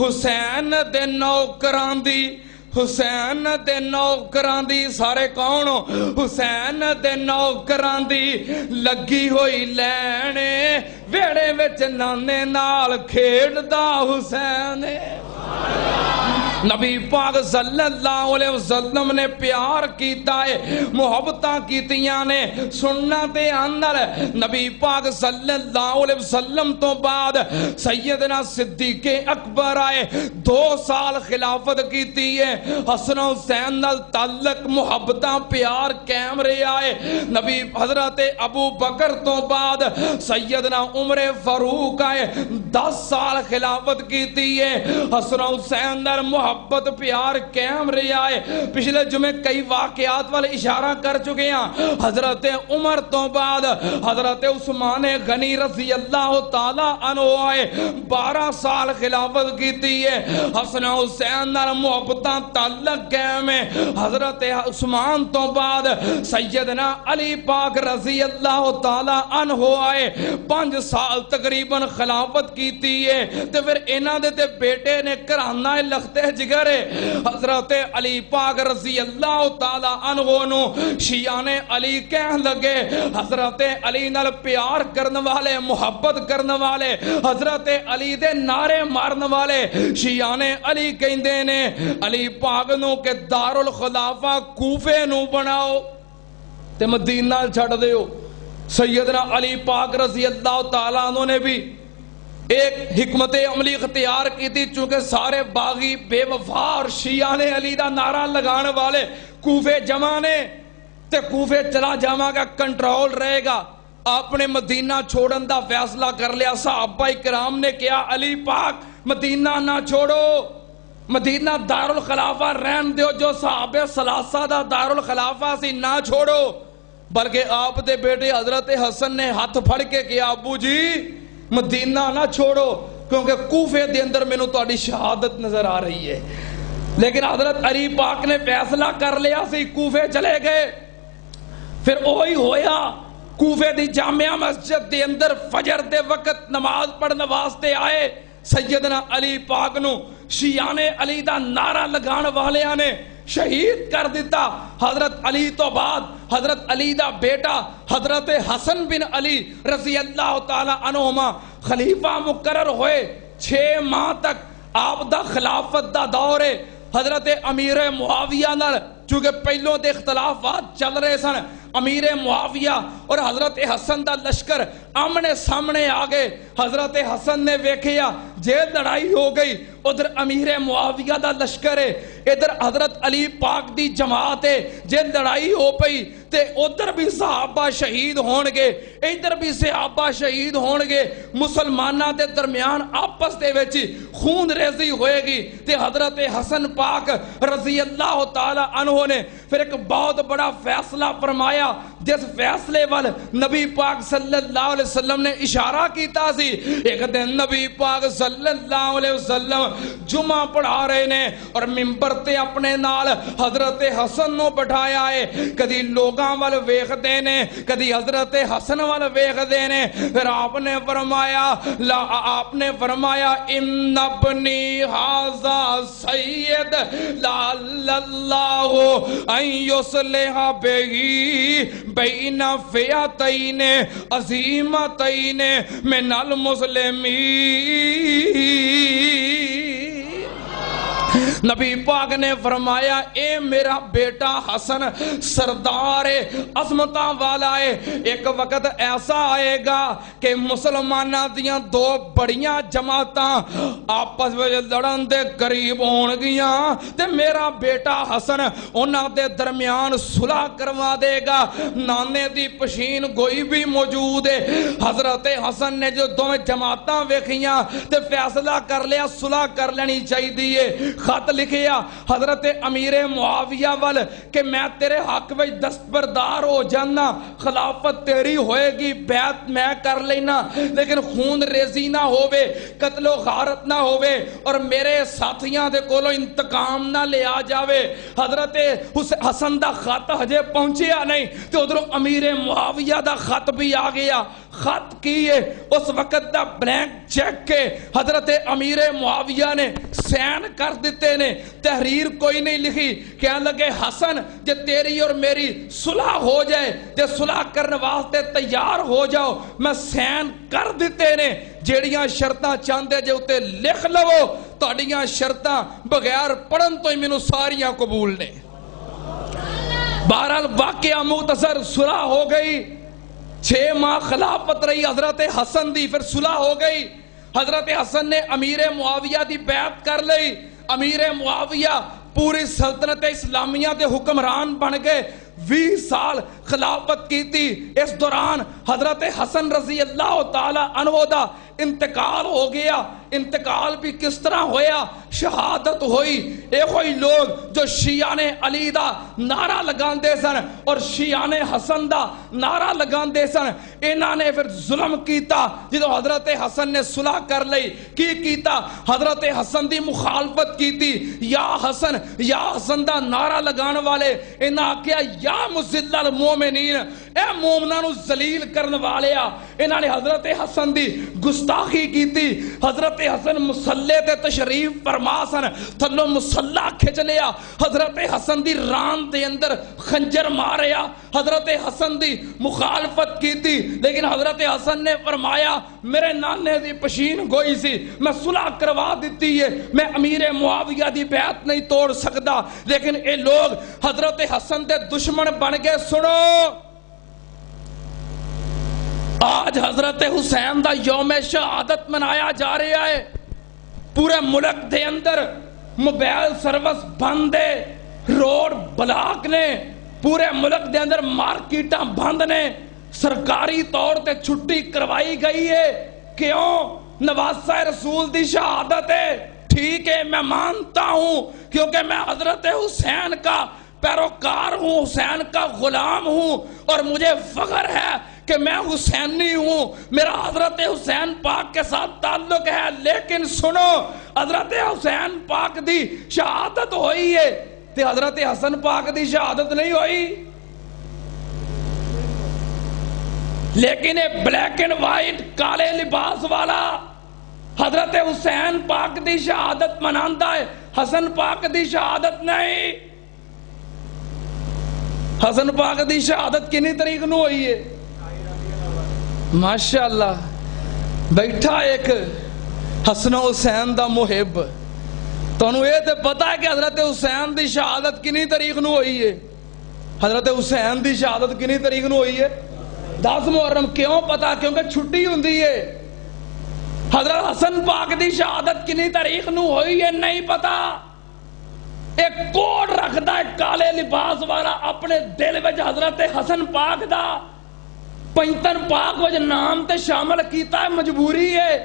حسین دے نوکران دی حسین دے نوکران دی سارے کون حسین دے نوکران دی لگی ہوئی لینے ویڑے وچ نانے نال کھیڑ دا حسین نبی پاک صلی اللہ علیہ وسلم نے پیار کیتا ہے محبتاں کیتیاں نے سننا تے اندر نبی پاک صلی اللہ علیہ وسلم تو بعد سیدنا صدیق اکبر آئے 2 سال خلافت کیتی ہے حسن حسین نال تعلق محبتاں پیار قائم رہے آئے نبی حضرت ابو بکر تو بعد سیدنا عمر فاروق آئے 10 سال خلافت کیتی ہے حسن حسین نال محبت پیار قائم رہا ہے پچھلے جمعے کئی واقعات والے اشارہ کر چکے ہیں حضرت عمر تو بعد حضرت عثمان غنی رضی اللہ تعالی عنہ آئے 12 سال خلافت کیتی ہے حسن حسین نال محبتاں تعلق قائم ہے حضرت عثمان تو بعد سیدنا علی پاک رضی اللہ تعالی عنہ آئے 5 سال تقریباً خلافت کیتی ہے تو پھر انہاں دے تے بیٹے نے کرانہ لختے جگر حضرت علی پاک رضی اللہ تعالی عنہ نو شیعان علی کہن لگے حضرت علی نال پیار کرن والے محبت کرن والے حضرت علی دے نعرے مارن والے شیعان علی کہندے نے علی پاک نو کہ دار الخلافہ کوفے نو بناؤ تے مدینہ چھڑ دیو سیدنا علی پاک رضی اللہ تعالی عنہ نے بھی ایک حکمت عملی اختیار کی تھی چونکہ سارے باغی بے وفا اور شیعان علی دا نعرہ لگانے والے کوفے جمانے تے کوفے چلا جاما کا کنٹرول رہے گا آپ نے مدینہ چھوڑن دا فیصلہ کر لیا صحابہ کرام نے کیا علی پاک مدینہ نہ چھوڑو مدینہ دار الخلافہ رہن دیو جو صحابہ ثلاثہ دا دار الخلافہ سی نہ چھوڑو بلکہ آپ دے بیٹے حضرت حسن نے ہاتھ پھڑ کے کیا ابو جی مدینہ نہ چھوڑو کیونکہ کوفے دے اندر میں نو تہاڈی شہادت نظر آ رہی ہے لیکن حضرت علی پاک نے فیصلہ کر لیا سی کوفے چلے گئے پھر وہی ہویا کوفے دی جامعہ مسجد دے اندر فجر دے وقت نماز پڑھنے واسطے آئے سیدنا علی پاک نو شیعان علی دا نعرہ لگان والیاں نے شہید کر دیتا حضرت علی تو بعد حضرت علی دا بیٹا حضرت حسن بن علی رضی اللہ تعالی عنہما خلیفہ مقرر ہوئے 6 ماہ تک آپ دا خلافت دا دور ہے حضرت امیر معاویہ نال چونکہ پہلوں دے اختلافات چل رہے سن امیر معاویہ اور حضرت حسن دا لشکر آمنے سامنے آگئے حضرت حسن نے ویکھیا جے لڑائی ہو گئی ادھر امیر معاویہ دا لشکر ہے ادھر حضرت علی پاک دی جماعت ہے جے لڑائی ہو پئی تے ادھر بھی صحابہ شہید ہونگے ادھر بھی صحابہ شہید ہونگے مسلمانہ دے درمیان آپس دے ویچی خون ریزی ہوئے گی تے حضرت حسن پاک رضی اللہ تعالی عنہ نے پھر ایک بہت بڑا فیصلہ فرمایا جس فیصلے وال نبی پاک صلی اللہ علیہ وسلم نے اشارہ کیتا سی ایک دن نبی پاک صلی اللہ علیہ وسلم جمعہ پڑھا رہے نے اور ممبر تے اپنے نال حضرت حسن نو بٹھایا ہے. کدی لوگاں وال ویکھدے نے, کدی حضرت حسن وال ویکھدے نے. پھر آپ نے فرمایا ان ابنی ھذا سید لعل اللہ ان یصلح بہ بین فئتین عظیمتین من المسلمین. نبی پاک نے فرمایا اے میرا بیٹا حسن سردار عظمتاں والا ہے. ایک وقت ایسا آئے گا کہ مسلمانہ دیاں دو بڑیاں جماعتاں آپس میں لڑن دے قریب ہون گیاں تے میرا بیٹا حسن انہاں دے درمیان صلح کروا دے گا. نانے دی پشین گوئی بھی موجود ہے. حضرت حسن نے جو دو جماعتاں ویکھیاں تے فیصلہ کر لیا صلح کر لینی چاہیے. خط لکھیا حضرت امیر معاویہ وال کہ میں تیرے حق وچ دستبردار ہو جانا, خلافت تیری ہوئے گی, بیعت میں کر لینا, لیکن خون ریزی نہ ہووے, قتل و غارت نہ ہووے اور میرے ساتھیاں دے کولو انتقام نہ لے آ جاوے. حضرت حسن دا خط ہجے پہنچیا نہیں تو ادھروں امیر معاویہ دا خط بھی آ گیا. خط کیے اس وقت دا بلینک چیک کے حضرت امیر معاویہ نے سین کر دیتے نے, تحریر کوئی نہیں لکھی. کہنے لگے حسن جے تیری اور میری صلح ہو جائے, جے صلح کرنے واسطے تیار ہو جاؤ, میں سین کر دیتے نے. جیڑیاں شرطاں چاندے جے اتے لکھ لو, تہاڈیاں شرطاں بغیر پڑھن تو ہی مینوں ساریاں قبول نے. بہرحال واقعہ مختصر صلح ہو گئی. 6 ماہ خلافت رہی حضرت حسن دی, پھر صلح ہو گئی. حضرت حسن نے امیر معاویہ دی بیعت کر لئی. امیر معاویہ پوری سلطنت اسلامیہ دے حکمران بن گئے. 20 سال خلافت کی تھی. اس دوران حضرت حسن رضی اللہ تعالی عنہ دا انتقال ہو گیا. انتقال بھی کس طرح ہویا؟ شہادت ہوئی. ایک ہوئی لوگ جو شیعان علی دا نعرہ لگان دے سن اور شیعان حسن دا نعرہ لگان دے سن. انہاں نے پھر ظلم کیتا. جدو حضرت حسن نے صلح کر لئی کی کیتا؟ حضرت حسن دی مخالفت کیتی. یا حسن دا نعرہ لگان والے انہاں کیا یا مذل المومنین, اے مومناں نو ذلیل کرن والیا. انہاں نے حضرت حسن دی گستاخی کیتی. حضرت حسن مصلے تے تشریف فرما سن, تھلو مصلہ کھچ لیا. حضرت حسن دی ران دے اندر خنجر ماریا. حضرت حسن دی مخالفت کیتی, لیکن حضرت حسن نے فرمایا میرے نانے دی پشین گوئی سی, میں صلح کروا دیتی ہے, میں امیر معاویہ دی بیعت نہیں توڑ سکتا. لیکن اے لوگ حضرت حسن دے دشمن بن گئے. سنو, آج حضرت حسین دا یوم شہادت منایا جا رہا ہے. پورے ملک دے اندر موبائل سروس بند ہے, روڈ بلاک نے, پورے ملک دے اندر مارکیٹاں بند نے, سرکاری طور تے چھٹی کروائی گئی ہے. کیوں؟ نواسہ رسول دی شہادت ہے. ٹھیک ہے, میں مانتا ہوں کیونکہ میں حضرت حسین کا پیروکار ہوں, حسین کا غلام ہوں اور مجھے فخر ہے کہ میں حسینی ہوں, میرا حضرت حسین پاک کے ساتھ تعلق ہے. لیکن سنو, حضرت حسین پاک دی شہادت ہوئی ہے تے حضرت حسن پاک دی شہادت نہیں ہوئی. لیکن یہ بلیک اینڈ وائٹ کالے لباس والا حضرت حسین پاک دی شہادت مناندا ہے, حسن پاک دی شہادت نہیں. حسن پاک دی شہادت کنی تاریخ نو ہوئی ہے؟ ماشاءاللہ, بیٹھا ایک حسن و حسین دا محب. تو انہوں یہ تے پتا ہے کہ حضرت حسین دی شہادت کنی تاریخ نو ہوئی ہے؟ حضرت حسین دی شہادت کنی تاریخ نو ہوئی ہے؟ 10 محرم. کیوں پتا؟ کیونکہ چھٹی ہوندی ہے. حضرت حسن پاک دی شہادت کنی تاریخ نو ہوئی ہے نہیں پتا. ایک کوڈ رکھدا ہے کالے لباس والا اپنے دل وچ حضرت حسن پاک دا 65 پاک وچ نام تے شامل کیتا ہے. مجبوری ہے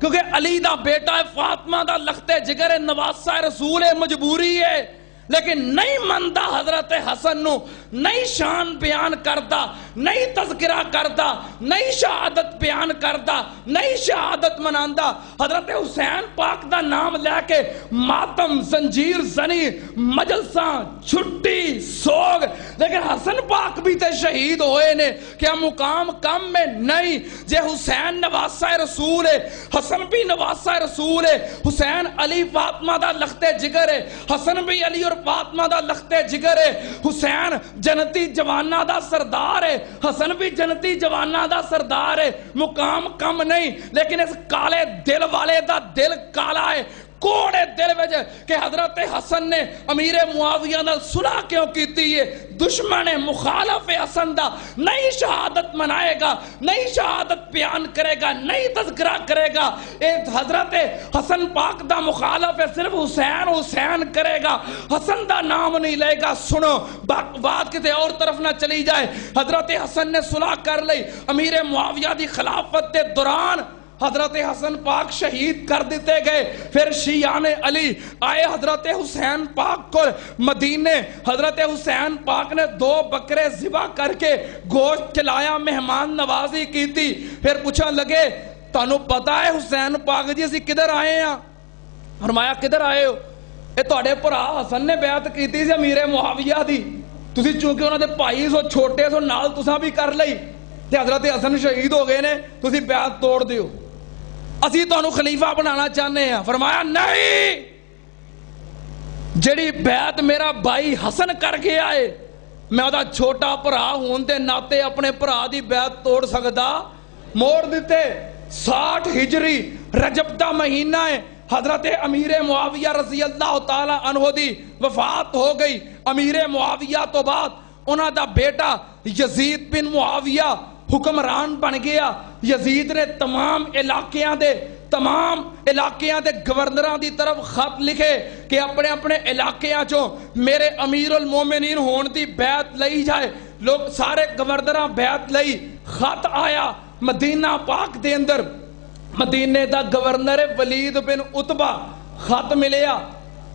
کیونکہ علی دا بیٹا ہے, فاطمہ دا لخت جگر ہے, نواسہ رسول ہے. مجبوری ہے. لیکن نہیں منتا حضرت حسن نو، نہیں شان بیان کرتا، نہیں تذکرہ کرتا، نہیں شہادت بیان کرتا، نہیں شہادت مناندا۔ حضرت حسین پاک دا نام لے کے ماتم، زنجیر زنی، مجلساں، چھٹی، سوگ، لیکن حسن پاک بھی تے شہید ہوئے نے، کیا مقام کم میں؟ نہیں۔ جے حسین نواسہ رسول ہے، حسن بھی نواسہ رسول ہے، حسین علی فاطمہ دا لختے جگر ہے، حسن بھی علی اور فاطمہ دا لختے جگر ہے، حسین جنتی جوانہ دا سردار ہے، حسن بھی جنتی جوانہ دا سردار ہے، مقام کم نہیں۔ لیکن اس کالے دل والے دا دل کالا ہے، کوڑے دل وجہ کہ حضرت حسن نے امیر معاویہ نال صلح کیوں کیتی ہے؟ دشمن مخالف حسن دا نہیں شہادت منائے گا، نہیں شہادت بیان کرے گا، نہیں تذکرہ کرے گا۔ ایک حضرت حسن پاک دا مخالف ہے، صرف حسین حسین کرے گا، حسن دا نام نہیں لے گا۔ سنو بات کتے اور طرف نہ چلی جائے۔ حضرت حسن نے صلح کر لی، امیر معاویہ دی خلافت دے دوران حضرت حسن پاک شہید کر دیتے گئے۔ پھر شیعان علی آئے حضرت حسین پاک کو مدینے، حضرت حسین پاک نے 2 بکرے ذبح کر کے گوشت کھلایا، مہمان نوازی کی تھی۔ پھر پوچھا لگے تانوں پتا ہے حسین پاک جی اسی کدھر آئے ہیں؟ فرمایا کدھر آئے ہو؟ اے تواڈے بھرا حسن نے بیعت کیتی سی امیر معاویہ دی، تسی چونکہ انہاں دے بھائی سو چھوٹے سو نال تساں بھی کر لئی تے حضرت حسن شہید ہو گئے نے، تسی بیعت توڑ دیو، اسی تانوں خلیفہ بنانا چاہنے ہیں۔ فرمایا نہیں، جڑی بیعت میرا بھائی حسن کر کے آئے، میں وہ چھوٹا بھرا ہون دے ناتے اپنے بھرا دی بیعت توڑ سکدا؟ موڑ دیتے۔ 60 ہجری رجب دا مہینہ ہے، حضرت امیر معاویہ رضی اللہ تعالی عنہ دی وفات ہو گئی۔ امیر معاویہ تو بعد انہاں دا بیٹا یزید بن معاویہ حکمران بن گیا۔ یزید نے تمام علاقیاں دے گورنراں دی طرف خط لکھے کہ اپنے اپنے علاقیاں چوں میرے امیر المومنین ہون دی بیعت لئی جائے۔ لوگ سارے گورنراں بیعت لئی۔ خط آیا مدینہ پاک دے اندر، مدینے دا گورنر ولید بن عتبہ، خط ملیا،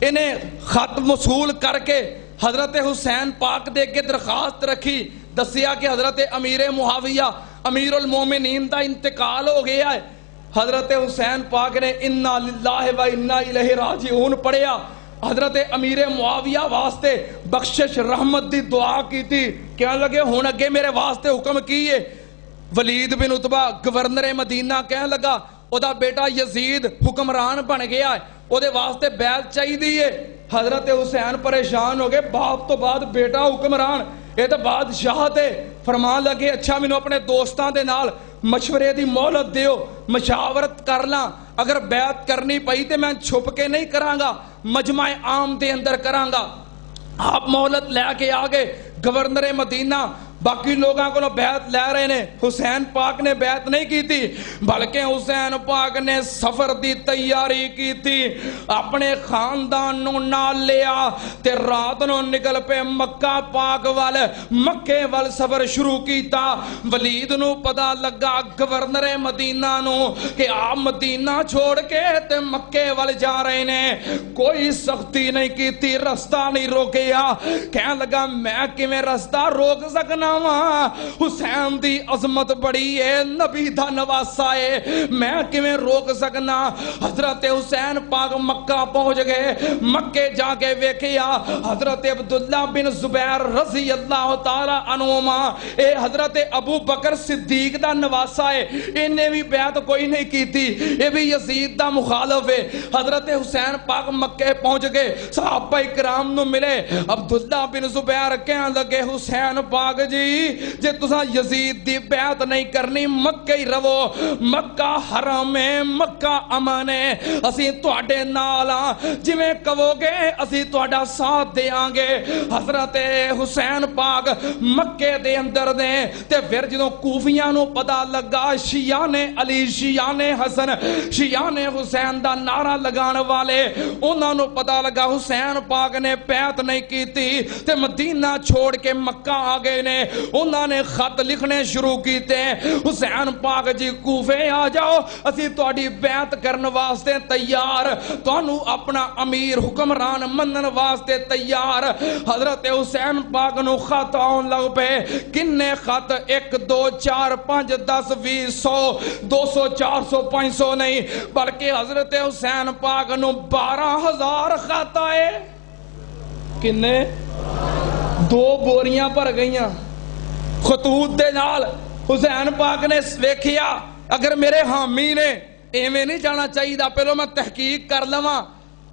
انہیں خط موصول کر کے حضرت حسین پاک دے کے درخواست رکھی، دسیا کہ حضرت امیر معاویہ امیر المومنین دا انتقال ہو گیا ہے۔ حضرت حسین پاک نے انا للہ و انا الیہ راجعون پڑھیا، حضرت امیر معاویہ واسطے بخشش رحمت دی دعا کی تھی، کہنے لگے ہون اگے میرے واسطے حکم کیے۔ ولید بن عتبہ گورنر مدینہ کہنے لگا او دا بیٹا یزید حکمران بن گیا ہے، او دے واسطے بیعت چاہی دیئے۔ حضرت حسین پریشان ہو گئے، باپ تو بعد بیٹا حکمران، یہ تو بادشاہ تے۔ فرمان لگے اچھا مینوں اپنے دوستان دے نال مشورے دی مہلت دیو، مشاورت کر لاں، اگر بیعت کرنی پئی تے میں چھپ کے نہیں کرانگا، مجمع عام دے اندر کرانگا۔ آپ مہلت لے کے آگے، گورنر مدینہ باقی لوگاں کو بیعت لے رہے نے، حسین پاک نے بیعت نہیں کی تھی، بلکہ حسین پاک نے سفر دی تیاری کی تھی، اپنے خاندان نو نال لیا تے رات نو نکل پہ مکہ پاک والے، مکے وال سفر شروع کیتا۔ ولید نو پتا لگا گورنر مدینہ نو کہ آپ مدینہ چھوڑ کے تے مکے وال جا رہے نے، کوئی سختی نہیں کی تھی، رستہ نہیں روکیا، کہنے لگا میں کیویں رستہ روک سکنا؟ حسین دی عظمت بڑی ہے، نبی دا نواسا ہے، میں کیویں روک سکنا؟ حضرت حسین پاک مکہ پہنچ گئے، مکے جا کے ویکھیا حضرت عبداللہ بن زبیر رضی اللہ تعالی عنہما، اے حضرت ابو بکر صدیق دا نواسا ہے، انہیں بھی بیعت کوئی نہیں کی تھی، یہ بھی یزید دا مخالف ہے۔ حضرت حسین پاک مکے پہنچ گئے، صحابہ اکرام نو ملے، عبداللہ بن زبیر کہنے لگے حسین پاک جی جے تساں یزید دی بیعت نہیں کرنی مکہ ہی رہو، مکہ حرم ہے، مکہ امن ہے، اسی تواڈے نال ہاں، جویں کہو گے اسی تواڈا ساتھ دیاں گے۔ حضرت حسین پاک مکے دے اندر دے تے پھر جدوں کوفیاں نو پتہ لگا شیعان علی، شیعان حسن، شیعان حسین دا نعرہ لگان والے، انہاں نو پتہ لگا حسین پاک نے بیعت نہیں کیتی تے مدینہ چھوڑ کے مکہ آ گئے نے۔ انہوں نے خط لکھنے شروع کیتے ہیں، حسین پاک جی کوفے آ جاؤ، اسی تہاڈی بیعت کرن واسطے تیار، تانوں اپنا امیر حکمران منن واسطے تیار۔ حضرت حسین پاک نو خط آن لگ پے، کنے خط 1 2 4 5 10 20 100 200 400 500 نہیں، بلکہ حضرت حسین پاک نو 12,000 خط آئے۔ کنے 2 بوریاں پر گئیاں خطوط دے نال۔ حسین پاک نے ویکھیا اگر میرے حامی نے ایویں نہیں جانا چاہیے دا، پہلو میں تحقیق کر لواں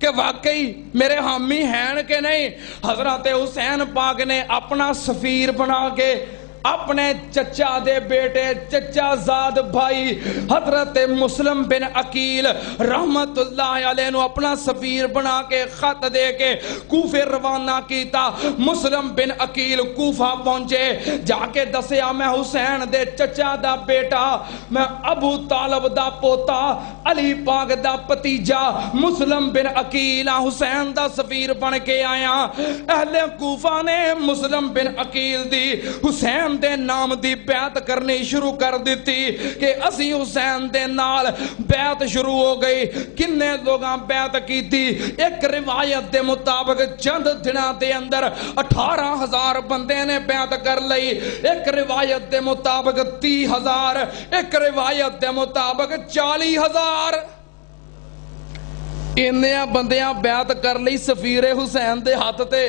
کہ واقعی میرے حامی ہیں کہ نہیں۔ حضرت حسین پاک نے اپنا سفیر بنا کے اپنے چچا دے بیٹے چچا زاد بھائی حضرت مسلم بن عقیل رحمت اللہ علیہ نو اپنا سفیر بنا کے خط دے کے کوفے روانہ کیتا۔ مسلم بن عقیل کوفہ پہنچے، جا کے دسیا میں حسین دے چچا دا بیٹا، میں ابو طالب دا پوتا، علی پاک دا پتیجا مسلم بن عقیل حسین دا سفیر بن کے آیا۔ اہل کوفہ نے مسلم بن عقیل دی حسین دے نام دی بیعت کرنی شروع کر دیتی کہ اسی حسین دے نال بیعت شروع ہو گئی۔ کنے لوگاں بیعت کی تھی؟ ایک روایت دے مطابق چند دنوں دے اندر 18,000 بندے نے بیعت کر لئی، ایک روایت دے مطابق 30,000، ایک روایت دے مطابق 40,000۔ انہیاں بندیاں بیعت کر لئی سفیر حسین دے ہاتھ تے،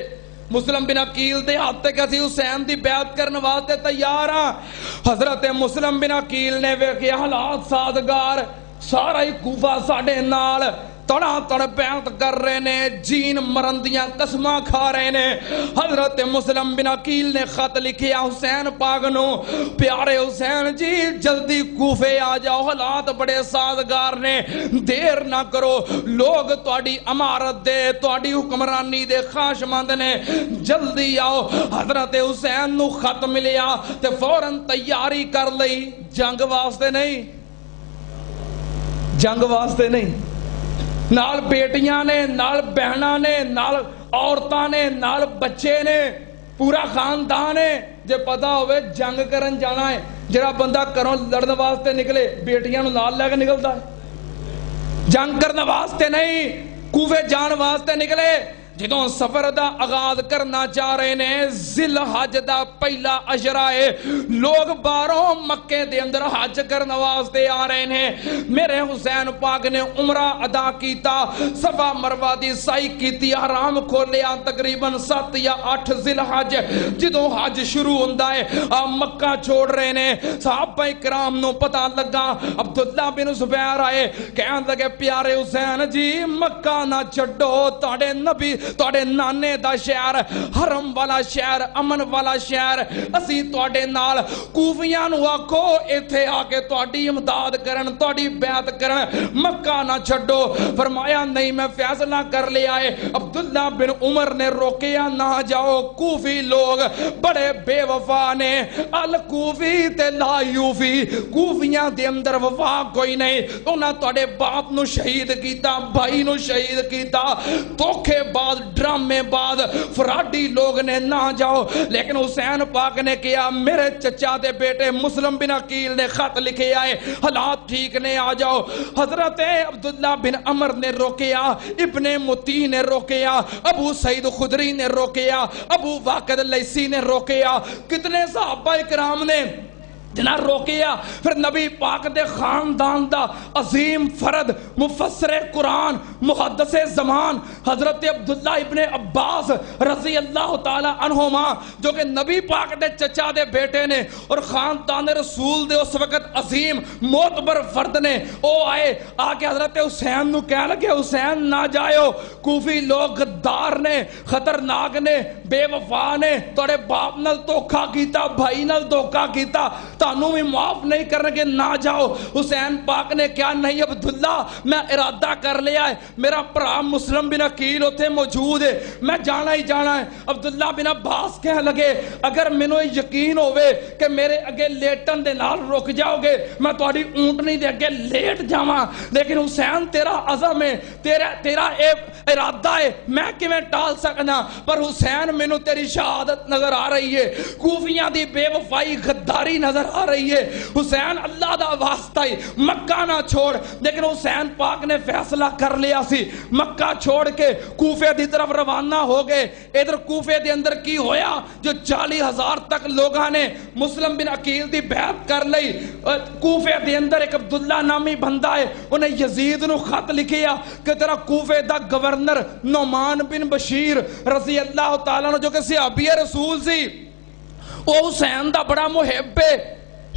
مسلم بن عقیل دے ہاتھ تے کسی حسین دی بیعت کرنے واسطے تیار ہاں۔ حضرت مسلم بن عقیل نے ویکھیا حالات سازگار، سارا ہی کوفہ ساڈے نال تڑا تڑ بیعت کر رہے نے، جین مرندیاں قسماں کھا رہے نے۔ حضرت مسلم بن عقیل نے خط لکھیا حسین پاک نو، پیارے حسین جی جلدی کوفے آ جاؤ، حالات بڑے سازگار نے، دیر نہ کرو، لوگ تہاڈی امارت دے تہاڈی حکمرانی دے خواہشمند نے، جلدی آؤ۔ حضرت حسین نو خط ملیا تے فوراً تیاری کر لئی، جنگ واسطے نہیں، جنگ واسطے نہیں، نال بیٹیاں نے، نال بہناں نے، نال عورتاں نے، نال بچے نے، پورا خاندان ہے۔ جے پتا ہوئے جنگ کرن جانا ہے، جڑا بندہ کروں لڑن واسطے نکلے بیٹیاں نو نال لے کے نکلتا ہے، جنگ کرنے واسطے نہیں، کوفے جان واسطے نکلے۔ جدوں سفر دا آغاز کرنا چاہ رہے نے، ذی الحج دا پہلا عشرہ ہے، لوگ باہروں مکے دے اندر حج کرنے واسطے آ رہے ہیں۔ میرے حسین پاک نے عمرہ ادا کیتا، صفا مروہ دی سعی کیتی، حرام کھولیا تقریباً 7 یا 8 ذی الحج۔ جدوں حج شروع ہوندا ہے مکہ چھوڑ رہے نے، صحابہ کرام نو پتہ لگا، عبداللہ بن زبیر آئے، کہنے لگے پیارے حسین جی مکہ نہ چھڈو، تہاڈے نبی تہاڈے نانے دا شہر، حرم والا شہر، امن والا شہر، اسی تہاڈے نال کوفیاں نو آکھو ایتھے آ کے تہاڈی امداد کرن، تہاڈی بیعت کرن، مکہ نہ چھڈو۔ فرمایا نہیں میں فیصلہ کر لیا ہے۔ عبداللہ بن عمر نے روکیا نہ جاؤ، کوفی لوگ بڑے بے وفا نے، الکوفی تے لا یوفی، کوفیاں دے اندر وفا کوئی نہیں، انہاں تہاڈے باپ نو شہید کیتا، بھائی نو شہید کیتا، دھوکے باز ڈرامے بعد فراڈی لوگ نے، نہ جاؤ۔ لیکن حسین پاک نے کیا، میرے چچا دے بیٹے مسلم بن عقیل نے خط لکھے آئے، حالات ٹھیک نے، آ جاؤ۔ حضرت عبداللہ بن عمر نے روکیا، ابن متی نے روکیا، ابو سعید خدری نے روکیا، ابو واقد لیسی نے روکیا، کتنے صحابہ کرام نے جنہاں روکیا۔ پھر نبی پاک دے خاندان دا عظیم فرد مفسر قرآن محدث زمان حضرت عبداللہ ابن عباس رضی اللہ تعالی عنہما، جو کہ نبی پاک دے چچا دے بیٹے نے اور خاندان رسول دے اس وقت عظیم معتبر فرد نے، او آئے آ کے حضرت حسین نو کہہ لگے حسین نہ جائیو، کوفی لوگ غدار نے، خطرناک نے، بے وفا نے، توڑے باپ نال دھوکا کیتا، بھائی نال دھوکا کیتا، تانوں بھی معاف نہیں کرنگے نہ جاؤ. حسین پاک نے کیا نہیں عبداللہ میں ارادہ کر لیا ہے, میرا پرا مسلم بن عقیل ہوتے موجود ہے, میں جانا ہی جانا ہے. عبداللہ بن عباس کہنے لگے اگر مینوں یقین ہوئے کہ میرے اگے لیٹن دے نال رک جاؤ گے میں تہاڈی اونٹنی دے اگے لیٹ جاواں, لیکن حسین تیرا عزم ہے, تیرا ارادہ ہے, میں کیویں ٹال سکنا. پر حسین مینوں تیری شہادت نظر آ رہی ہے, کوفیاں دی بے وفائی غداری نظر آ رہی ہے. حسین اللہ دا واسطہ ہی مکہ نہ چھوڑ. لیکن حسین پاک نے فیصلہ کر لیا سی, مکہ چھوڑ کے کوفے دی طرف روانہ ہو گئے. ادھر کوفے دے اندر کی ہویا جو 40,000 تک لوگاں نے مسلم بن عقیل دی بیعت کر لئی. کوفے دے اندر ایک عبداللہ نامی بندہ ہے, انہیں یزید نو خط لکھیا کہ تیرا کوفے دا گورنر نعمان بن بشیر رضی اللہ تعالیٰ نے جو کہ صحابی رسول سی, وہ حسین دا بڑا محب ہے,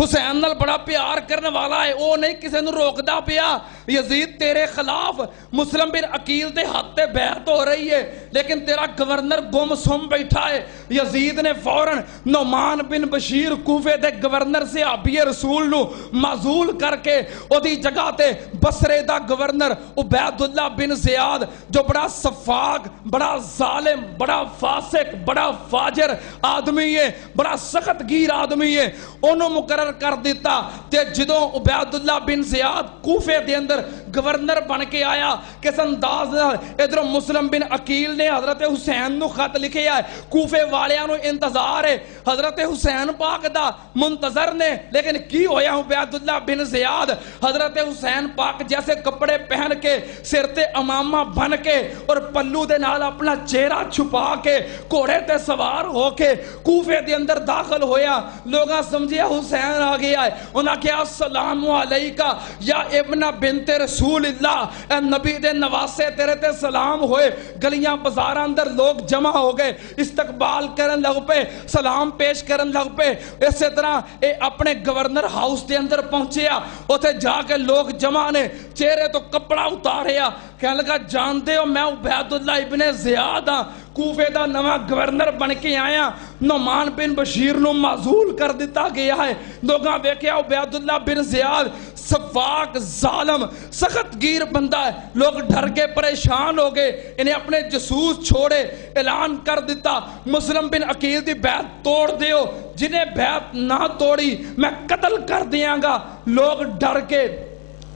حسین نال بڑا پیار کرنے والا ہے, وہ نہیں کسی نو روکدا پیا. یزید تیرے خلاف مسلم بن عقیل دے ہاتھ تے بیعت ہو رہی ہے لیکن تیرا گورنر گم سم بیٹھا ہے. یزید نے فوراً نعمان بن بشیر کوفے دے گورنر سے صحابی رسول نو معزول کر کے اودی جگہ تے بصرے دا گورنر عبید اللہ بن زیاد جو بڑا صفاق, بڑا ظالم, بڑا فاسق, بڑا فاجر آدمی ہے, بڑا سخت گیر آدمی ہے, انہوں مقرر کر دیتا. تے جدوں عبید اللہ بن زیاد کوفے دے اندر گورنر بن کے آیا کس انداز ادھر مسلم بن عقیل نے حضرت حسین نو خط لکھے آئے. کوفے والیاں نو انتظار ہے حضرت حسین پاک دا, منتظر نے. لیکن کی ہویا عبید اللہ بن زیاد حضرت حسین پاک جیسے کپڑے پہن کے سر تے امامہ بن کے اور پلو دے نال اپنا چہرہ چھپا کے گھوڑے تے سوار ہو کے کوفے دے اندر داخل ہویا. لوگاں سمجھیا حسین آ گیا ہے. انہاں کہا السلام علیکہ یا ابن بنت رسول اللہ, اے نبی دے نواسے تیرے تے سلام ہوئے. گلیاں بازار اندر لوگ جمع ہو گئے, استقبال کرن لگ پے, سلام پیش کرن لگ پے. اسی طرح اے اپنے گورنر ہاؤس دے اندر پہنچیا, اوتھے جا کے لوگ جمع نے چہرے تو کپڑا اتاریا, کہنے لگا جانتے ہو میں عبید اللہ ابن زیاد ہاں, کوفے دا نواں گورنر بن کے آیا. نعمان بن بشیر نو معزول کر دیتا گیا ہے. لوگاں ویکھیا عبید اللہ بن زیاد صفاق, ظالم, سخت گیر بندہ ہے. لوگ ڈر کے پریشان ہو گئے, انہیں اپنے جسوس چھوڑے, اعلان کر دیتا مسلم بن عقیل دی بیعت توڑ دیو, جنہیں بیعت نہ توڑی میں قتل کر دیاں گا. لوگ ڈر کے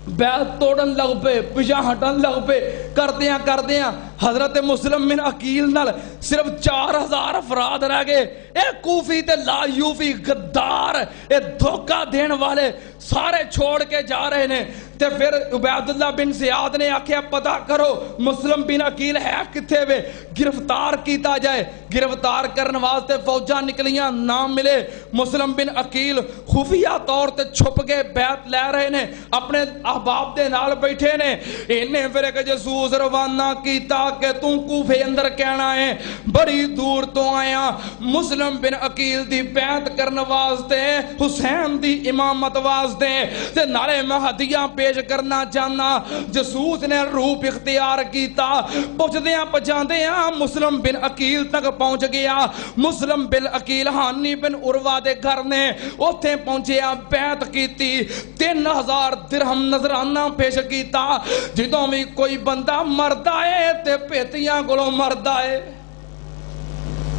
بیعت توڑن لگ پے, پیچھے ہٹن لگ پے. کردیاں حضرت مسلم بن عقیل نال صرف 4,000 افراد رہ گئے. اے کوفی تے لا یوفی غدار, اے دھوکہ دین والے سارے چھوڑ کے جا رہے نے. تے پھر عبید اللہ بن زیاد نے آکھیا پتہ کرو مسلم بن عقیل ہے کتھے وے, گرفتار کیتا جائے. گرفتار کرن واسطے فوجاں نکلیاں, نہ ملے. مسلم بن عقیل خفیہ طور تے چھپ کے بیعت لے رہے نے, اپنے احباب دے نال بیٹھے نے. انہیں پھر ایک جسوس روانہ کیتا کہ تم کوفے اندر کہنا ہے بڑی دور تو آیا مسلم بن عقیل دی بیعت کرن واسطے, حسین دی امامت واسطے, تے نالے میں ہدیہ پیش کرنا چاہنا. جسوس نے روپ اختیار کیتا, پہنچدیاں پہنچاندیاں مسلم بن عقیل تک پہنچ گیا. مسلم بن عقیل ہانی بن عروہ دے گھر نے اوتھے پہنچیا, بیعت کیتی, 3,000 درہم نذرانہ پیش کیتا. جدوں بھی کوئی بندہ مردا ہے تے پیتیاں کولوں مردا ہے,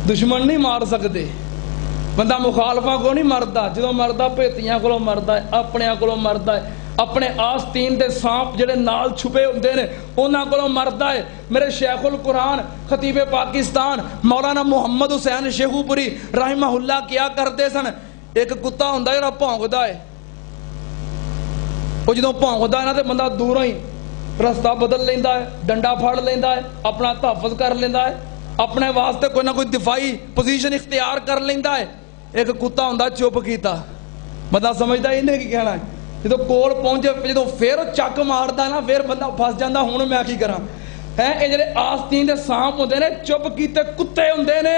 دشمن نہیں مار سکتے, بندہ مخالفاں کو نہیں مردا, جدوں مردا پیتیاں کولوں مردا ہے, اپنے کولوں مردا ہے, اپنے آستین دے سانپ جڑے نال چھپے ہوندے نے انہاں کولوں مردا ہے. میرے شیخ القرآن خطیب پاکستان مولانا محمد حسین شیخو پوری رحمہ اللہ کیا کرتے سن, ایک کتا ہوندا جڑا بھونکدا ہے, وہ جدوں بھونکدا ہے نا تے بندہ دوروں ہی رستہ بدل لیندا ہے, ڈنڈا پھڑ لیندا ہے, اپنا تحفظ کر لیندا ہے, اپنے واسطے کوئی نہ کوئی دفاعی پوزیشن اختیار کر لیندا ہے. ایک کتا ہوندا چپ کیتا, بندہ سمجھدا ہی نہیں کی کہنا ہے. جدوں کول پہنچے, جدوں پھر چک ماردا نا پھر بندہ پھس جاندا, ہن میں کی کراں ہے. اے جڑے آستین دے سانپ ہوندے نے چپ کیتے کتے ہوندے نے,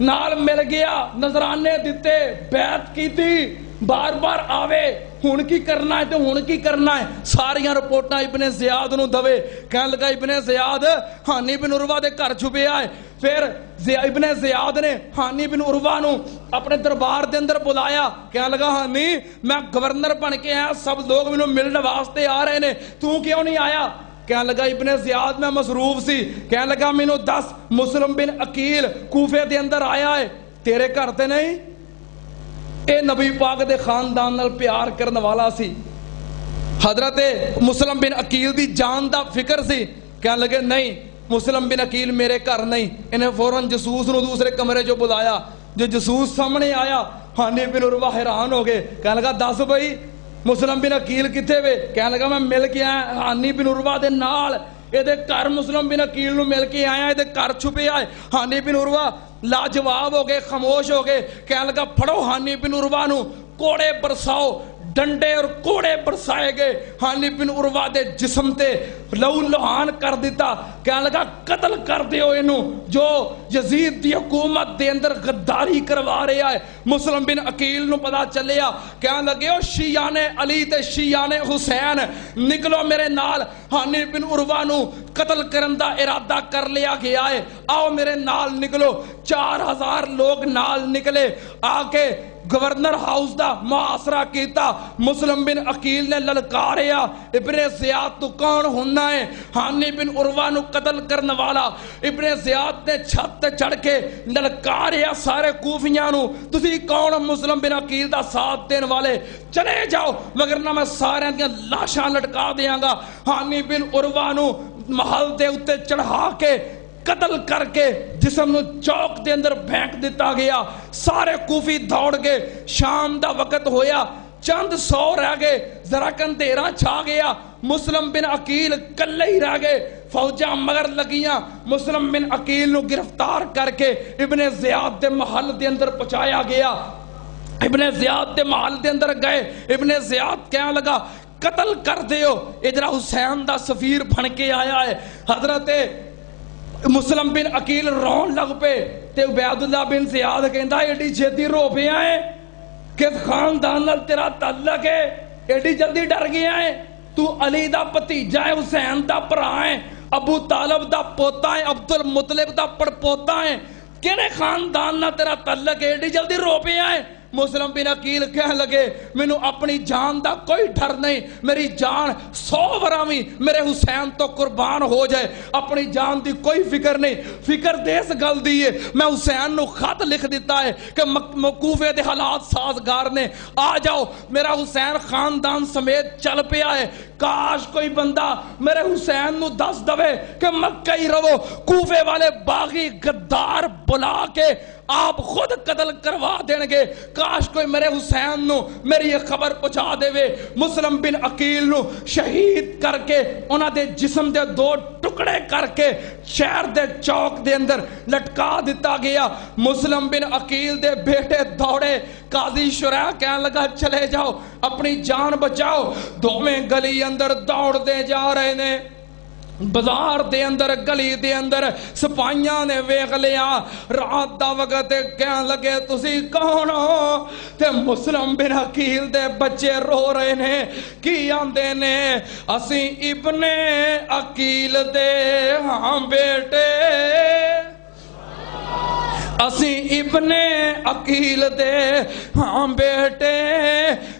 نال مل گیا, نذرانے دیتے, بیعت کیتی, بار بار آوے. ہن کی کرنا ہے تے ہن کی کرنا ہے ساریاں رپورٹاں ابن زیاد نو دوے کہن لگا ابن زیاد ہانی بن عروہ دے گھر چھپیا ہے پھر ابن زیاد نے ہانی بن عروہ نو اپنے دربار دے اندر بلایا کہنے لگا ہانی میں گورنر بن کے آیا سب لوگ مینوں ملنے واسطے آ رہے نے تو کیوں نہیں آیا کہنے لگا ابن زیاد میں مصروف سی کہنے لگا مینوں دس مسلم بن عقیل کوفے دے اندر آیا ہے تیرے گھر تے نہیں اے نبی پاک دے خاندان نال پیار کرنے والا سی حضرت مسلم بن عقیل دی جان دا فکر سی کہنے لگے نہیں مسلم بن عقیل میرے گھر نہیں انہیں فوراً جسوس نو دوسرے کمرے جو بلایا جو جسوس سامنے آیا ہانی بن عروہ حیران ہو گئے کہنے لگا دس بھائی مسلم بن عقیل کتے وے کہنے لگا میں مل کے آیا ہانی بن عروہ دے نال اے دے گھر مسلم بن عقیل نو مل کے آیا اے دے گھر چھپے آئے ہانی بن عروہ لاجواب ہو گئے خاموش ہو گئے کہنے لگا پھڑو ہانی بن عروہ نو کوڑے برساؤ ڈنڈے اور کوڑے برسائے گئے ہانی بن عروہ دے جسم تے لہو لہان کر دیتا کہنے لگا قتل کر دیو انہوں جو یزید دی حکومت دے اندر غداری کروا رہا ہے مسلم بن عقیل نو پتا چلیا کہنے لگے او شیعان علی تے شیعان حسین نکلو میرے نال ہانی بن عروہ نو قتل کرن دا ارادہ کر لیا گیا ہے آؤ میرے نال نکلو 4000 لوگ نال نکلے آکے گورنر ہاؤس دا محاصرہ کیتا مسلم بن عقیل نے للکاریا ابن زیاد تو کون ہونا ہے ہانی بن عروہ نو قتل کرنے والا ابن زیاد نے چھت چڑھ کے للکاریا سارے کوفیاں نو تسی کون مسلم بن عقیل دا ساتھ دین والے چلے جاؤ مگر نہ میں سارے دیا لاشاں لٹکا دیاں گا ہانی بن عروہ نو محل دے اتے چڑھا کے قتل کر کے جسم نو چوک دے اندر پھینک دیتا گیا سارے کوفی دوڑ گئے شام دا وقت ہویا چند سو رہ گئے ذرا اندھیرا چھا گیا مسلم بن عقیل کلے ہی رہ گئے فوجاں مگر لگیاں مسلم بن عقیل نو گرفتار کر کے ابن زیاد دے محل دے اندر پہنچایا گیا ابن زیاد دے محل دے اندر گئے ابن زیاد کہنے لگا قتل کر دیو ادھر حسین دا سفیر بن کے آیا ہے حضرت مسلم بن عقیل رون لگ پے تے عبید اللہ بن زیاد کہندا ایڈی چھتی رو پہ آئے کس خاندان نال تیرا تعلق ہے ایڈی جلدی ڈر گیا ہے تو علی دا پتیجا ہے حسین دا بھرا ہے ابو طالب دا پوتا ہے عبد المطلب دا پڑپوتا ہے کینے خاندان نال تیرا تعلق ہے ایڈی جلدی رو پہ آئے مسلم بن عقیل کہنے لگے مینوں اپنی جان دا کوئی ڈر نہیں میری جان 100 ورامی میرے حسین تو قربان ہو جائے اپنی جان دی کوئی فکر نہیں فکر دیس گل دی ہے میں حسین نو خط لکھ دیتا ہے کہ کوفے دے حالات سازگار نے آ جاؤ میرا حسین خاندان سمیت چل پیا ہے کاش کوئی بندہ میرے حسین نو دس دوے کہ مکہ ہی رہو کوفے والے باغی غدار بلا کے آپ خود قتل کروا دیں گے کاش کوئی میرے حسین نو میری یہ خبر پہنچا دے وے مسلم بن عقیل نو شہید کر کے انہاں دے جسم دے 2 ٹکڑے کر کے شہر دے چوک دے اندر لٹکا دیتا گیا مسلم بن عقیل دے بیٹے دوڑے قاضی شریح کہنے لگا چلے جاؤ اپنی جان بچاؤ دوویں گلی اندر دوڑ دے جا رہے نے بازار دے اندر گلی دے اندر سپاہیاں نے ویکھ لیا رات دا وقت کہنے لگے تسی کون ہو تے مسلم بن عقیل دے بچے رو رہے نے کی آندے نے اسی ابن عقیل دے ہاں بیٹے اسی ابن عقیل دے ہاں بیٹے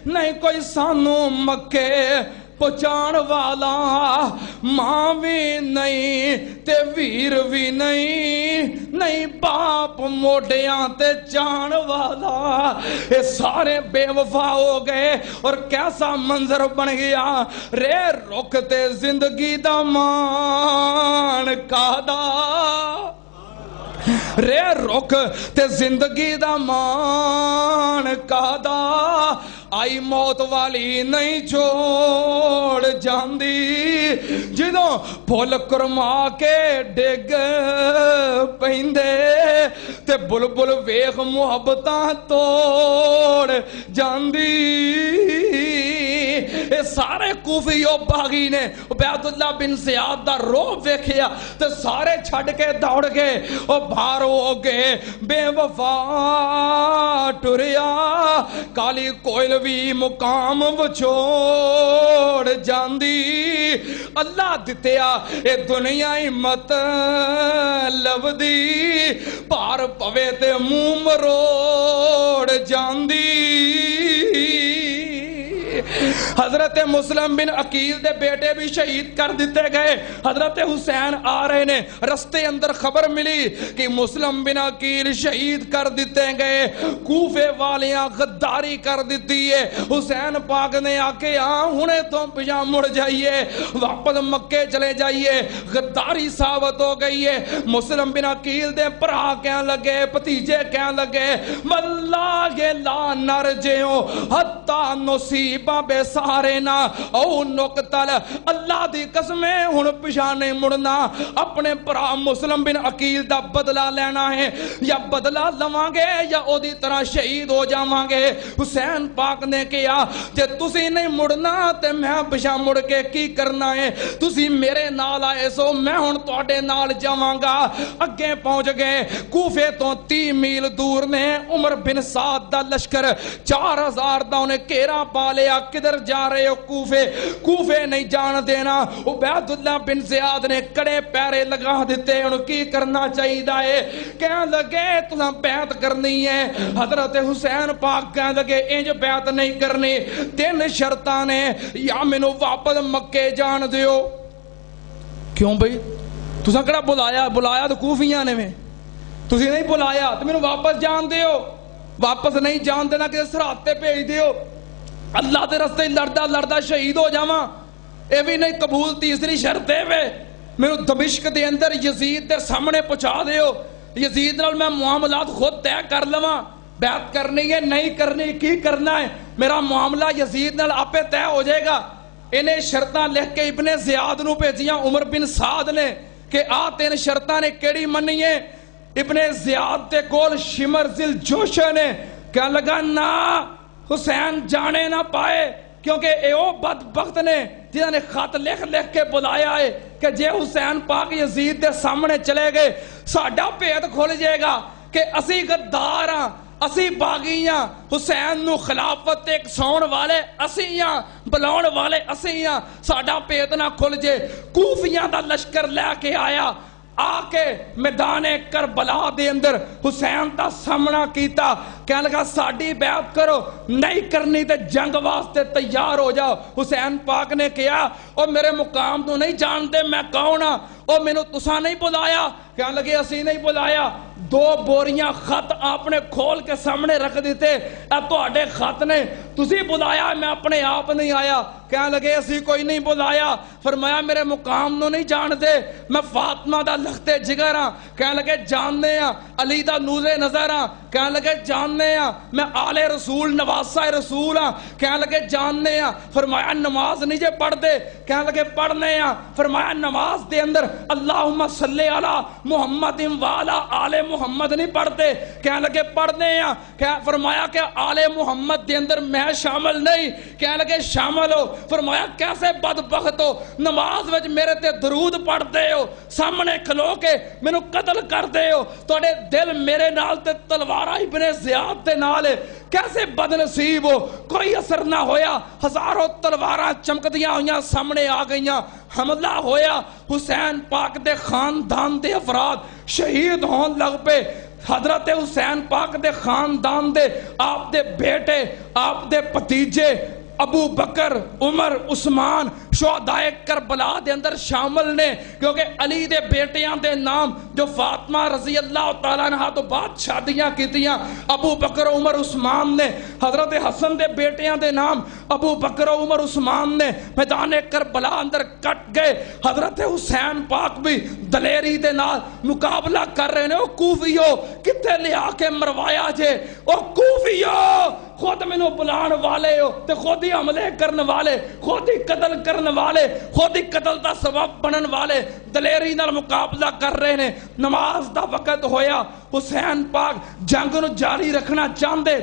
نہیں کوئی سانو مکے پہنچان والا ماں بھی نہیں تے ویر بھی نہیں باپ موڈیاں تے جان والا یہ سارے بے وفا ہو گئے اور کیسا منظر بن گیا رے رخ تے زندگی دا مان کادا رے رخ تے زندگی دا مان کادا آئی موت والی نہیں چھوڑ جاندی جدوں پھول کرما کے ڈگ پیندے تے بلبل ویخ محبتاں توڑ جاندی اے سارے کوفی او باغی نے عبیداللہ بن زیاد دا روب ویکھیا تے سارے چھڈ کے دوڑ گئے او باہر ہو گئے بے وفا ٹریا کالی کوئل بھی مقام وچھوڑ جاندی اللہ دتیا اے دنیا ہی مت لبدی پار پوے تے منہ مروڑ جاندی حضرت مسلم بن عقیل دے بیٹے بھی شہید کر دیتے گئے حضرت حسین آ رہے نے رستے اندر خبر ملی کہ مسلم بن عقیل شہید کر دیتے گئے کوفے والیاں غداری کر دیتی ہے حسین پاک نے آکے ہونے تو پیچھے مڑ جائیے واپس مکے چلے جائیے غداری ثابت ہو گئی ہے مسلم بن عقیل دے پرا کہنے لگے بھتیجے کہنے لگے واللہ لا نرجعو حتی نصیبہ بے سارے نا او نقتل اللہ دی قسمیں ہن پیچھے نہیں مڑنا اپنے پرا مسلم بن عقیل دا بدلہ لینا ہے یا بدلہ لواں گے یا او دی طرح شہید ہو جاواں گے حسین پاک نے کہا جے تسی نہیں مڑنا تے میں پیچھے مڑ کے کی کرنا ہے تسی میرے نال آئے سو میں ہن تواڈے نال جاواں گا اگے پہنچ گئے کوفے تو 30 میل دور نے عمر بن سعد دا لشکر 4000 دا انہیں گھیرا پا لیا کدھر جا رہے ہو کوفے نہیں جان دینا عبیداللہ بن زیاد نے کڑے پیرے لگا دیتے انہوں کی کرنا چاہیے ہے کہنے لگے تُساں بیعت کرنی ہے حضرت حسین پاک کہنے لگے انج بیعت نہیں کرنی 3 شرطاں نے یا مینوں واپس مکے جان دیو کیوں بھئی تُساں کڑا بلایا تو کوفیاں نے میں تُسی نہیں بلایا تو مینوں واپس جان دیو واپس نہیں جان دینا کہ سرحد تے بھیج دیو اللہ دے رستے لڑدا شہید ہو جاواں اے بھی نہیں قبول تیسری شرط ہے وے میرے دمشق دے اندر یزید دے سامنے پہنچا دیو یزید نال میں معاملات خود طے کر لواں بیعت کرنی ہے نہیں کرنی کی کرنا ہے میرا معاملہ یزید نال آپے طے ہو جائے گا انہیں شرطاں لکھ کے ابن زیاد نو بھیجیاں عمر بن سعد نے کہ 3 شرطاں نے کیڑی مننی ہے ابن زیاد تے کول شمر ذل جوش نے کہنے لگا نا حسین جانے نہ پائے کیونکہ اے او بدبخت نے جنہوں نے خط لکھ کے بلایا ہے کہ جے حسین پاک یزید دے سامنے چلے گئے ساڈا بھید کھل جائے گا کہ اسی غدار ہاں اسی باغیاں حسین نو خلافت تے سون والے اسیاں بلاؤن والے اسیاں ساڈا بھید نہ کھل جے کوفیاں دا لشکر لے کے آیا آکے میدان کربلا دے اندر حسین دا سامنا کیتا کہنے لگا ساڈی بیعت کرو نہیں کرنی تے جنگ واسطے تیار ہو جاؤ حسین پاک نے کہا او میرے مقام تو نہیں جانتے میں کون ہاں او مینوں تساں نہیں بلایا کہنے لگے اسی نہیں بلایا 2 بوریاں خط آپ نے کھول کے سامنے رکھ دیتے اے تواڈے خط نے تسی بلایا میں اپنے آپ نہیں آیا کہنے لگے اسی کوئی نہیں بلایا فرمایا میرے مقام نو نہیں جانتے میں فاطمہ دا لختے جگر ہاں کہنے لگے جاننے ہاں علی دا نور نظر ہاں کہنے لگے جاننے ہاں میں آل رسول نواسہ رسول ہاں کہنے لگے جاننے ہاں فرمایا نماز نہیں جے پڑھ دے کہنے لگے پڑھنے ہاں فرمایا نماز دے اندر اللہم صلی علی محمد وعلی آل محمد نہیں پڑھتے کہنے لگے پڑھنے ہاں فرمایا کہ آل محمد دے اندر میں شامل نہیں کہنے لگے شامل ہو فرمایا کیسے بدبخت ہو نماز وچ میرے تے درود پڑھتے ہو سامنے کھلو کے مینوں قتل کردے ہو توڑے دل میرے نال تے تلوارہ ابن زیاد تے نال کیسے بدنصیب ہو کوئی اثر نہ ہویا ہزاروں تلوارہ چمکدیاں ہویاں سامنے آ گئیاں حملہ ہویا حسین پاک دے خاندان دے افراد شہید ہون لگ پے حضرت حسین پاک دے خاندان دے آپ دے بیٹے آپ دے پتیجے ابو بکر عمر عثمان شہدائے کربلا دے اندر شامل نے کیونکہ علی دے بیٹیاں دے نام جو فاطمہ رضی اللہ تعالیٰ عنہ تو بعد شادیاں کیتیاں ابو بکر عمر عثمان نے حضرت حسن دے بیٹیاں دے نام ابو بکر عمر عثمان نے میدان کربلا اندر کٹ گئے حضرت حسین پاک بھی دلیری دے نال مقابلہ کر رہے نے او کوفیو کتے لیا کے مروایا جے او کوفیو خود منو بلان والے ہو تے خود ہی حملے کرن والے خود ہی قتل کرن والے خود ہی قتل دا سبب بنن والے دلیری نال مقابلہ کر رہے نے نماز دا وقت ہویا حسین پاک جنگ نو جاری رکھنا چاہندے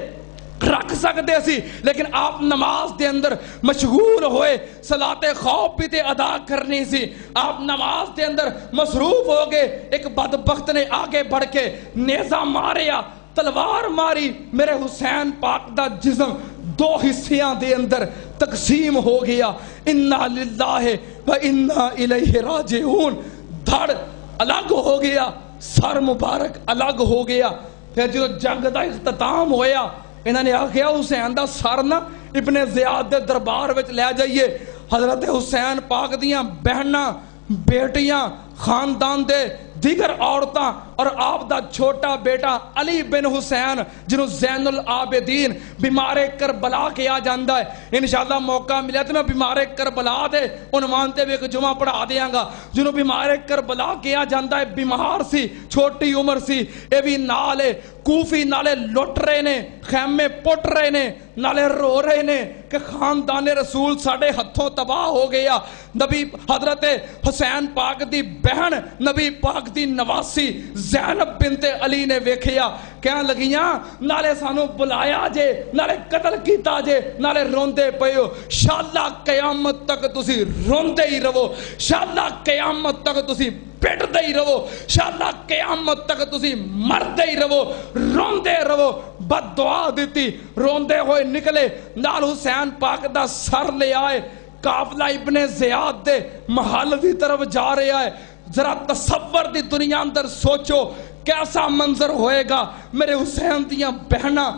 رکھ سکتے سی، لیکن آپ نماز دے اندر مشغول ہوئے، صلاۃ خوف بھی تے ادا کرنی سی، آپ نماز دے اندر مصروف ہو گئے۔ ایک بدبخت نے آگے بڑھ کے نیزہ ماریا، تلوار ماری، میرے حسین پاک دا جسم دو حصیاں دے اندر تقسیم ہو گیا۔ انا للہ و انا الیہ راجعون، دھڑ الگ ہو گیا، سر مبارک الگ ہو گیا۔ پھر جو جنگ دا اختتام ہویا، انہوں نے آخیا حسین دا سر نا ابن زیاد دے دربار وچ لے جائیے۔ حضرت حسین پاک دیاں بہناں، بیٹیاں، خاندان دے دیگر عورتاں اور آپ دا چھوٹا بیٹا علی بن حسین جنہوں زین العابدین بیمار کربلا کیا جاندہ ہے، انشاءاللہ موقع ملے تو میں بیمار کربلا دے عنوان تے بھی ایک جمعہ پڑھا دیاں گا۔ جنہوں بیمار کربلا کیا جاندہ ہے، بیمار سی، چھوٹی عمر سی، اے بھی نالے کوفی نالے لٹ رہے نے، خیمے پٹ رہے نے، نالے رو رہے نے کہ خاندان رسول ساڑھے ہتھوں تباہ ہو گیا۔ نبی حضرت حسین پاک دی بہن نبی پاک دی نواسی زینب بنت علی نے ویکھیا، کہاں لگیاں نالے سانو بلایا جے، نالے قتل کیتا جے، نالے روندے پئیو۔ شاءاللہ قیامت تک تسی روندے ہی رہو، شاءاللہ قیامت تک تسی پیٹ دے ہی رہو، شاءاللہ قیامت تک تسی مردے ہی رہو، روندے رہو۔ بد دعا دیتی، روندے ہوئے نکلے، نال حسین پاک دا سر لے آئے، قافلہ ابن زیاد دے محل دی طرف جا رہا ہے۔ ذرا تصور دی دنیا اندر سوچو کیسا منظر ہوئے گا، میرے حسین دیاں بہناں